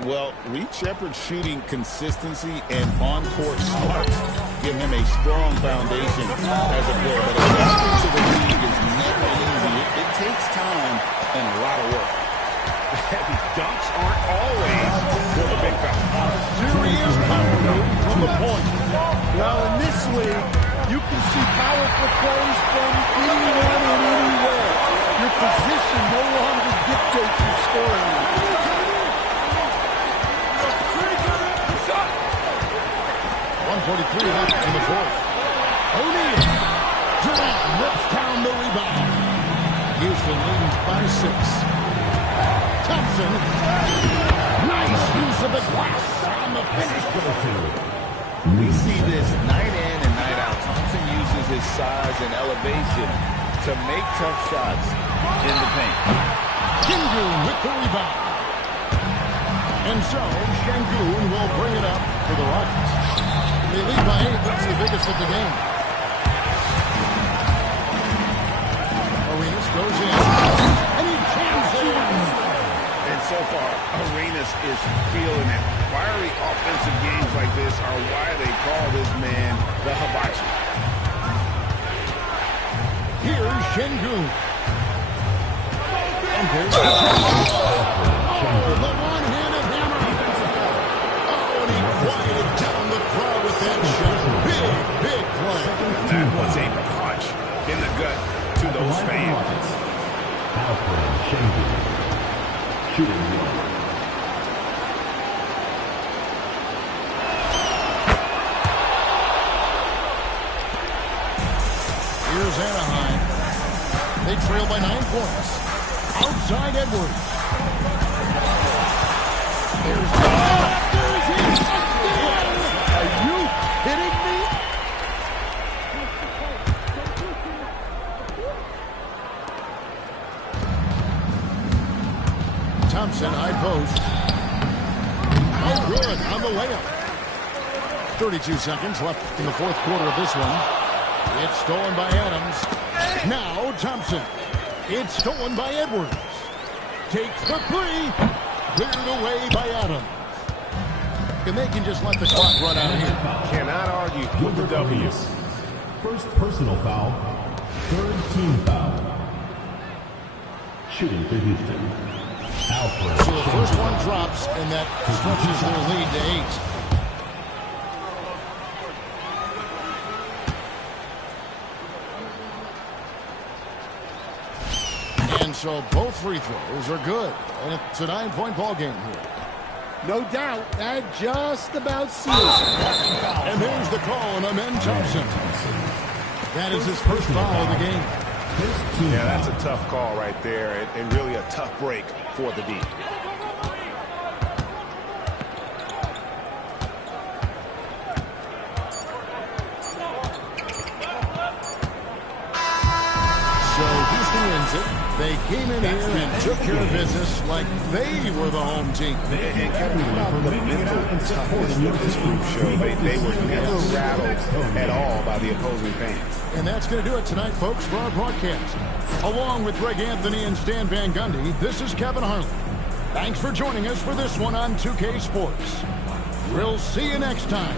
Well, Reed Shepard's shooting consistency and on-court smarts give him a strong foundation as a player. But adapting to the league is never easy. It takes time and a lot of work. Dunks aren't always for the big fella. Serious power move from the point. Well, in this league, you can see powerful plays from anyone and anywhere. Your position no longer dictates your scoring. 1:43 left in the 4th. O'Neal. Durant rips down the rebound. Houston leads by 6. Thompson. Nice use of the glass on the finish. We see this night in and night out. Thompson uses his size and elevation to make tough shots in the paint. Şengün with the rebound. And so Şengün will bring it up for the Rockets. They lead by 8. That's the biggest of the game. Arenas goes in. And he jams it in. And so far, Arenas is feeling it. Fiery offensive games like this are why they call this man the hibachi. Here's Şengün. And there's Shooting one. Here's Anaheim. They trail by 9 points. Outside Edwards. There's Are you kidding me? Thompson, high post. Oh, good on the layup. 32 seconds left in the fourth quarter of this one. It's stolen by Adams. Now Thompson. It's stolen by Edwards. Takes the three. Cleared away by Adams. And they can just let the clock run out here. Cannot argue with the W. First personal foul. Third team foul. Shooting for Houston. Alfred. So the first one drops, and that stretches their lead to 8. And so both free throws are good. And it's a 9-point ball game here. No doubt, that just about seals it. And there's the call on Amen Thompson. That is his first foul of the game. Yeah, that's a tough call right there, and really a tough break for the D. So Houston wins it. They came in here and took care of business like they were the home team. And Kevin, about the mental toughness that this group showed. They were never rattled at all by the opposing fans. And that's going to do it tonight, folks, for our broadcast. Along with Greg Anthony and Stan Van Gundy, this is Kevin Harlan. Thanks for joining us for this one on 2K Sports. We'll see you next time.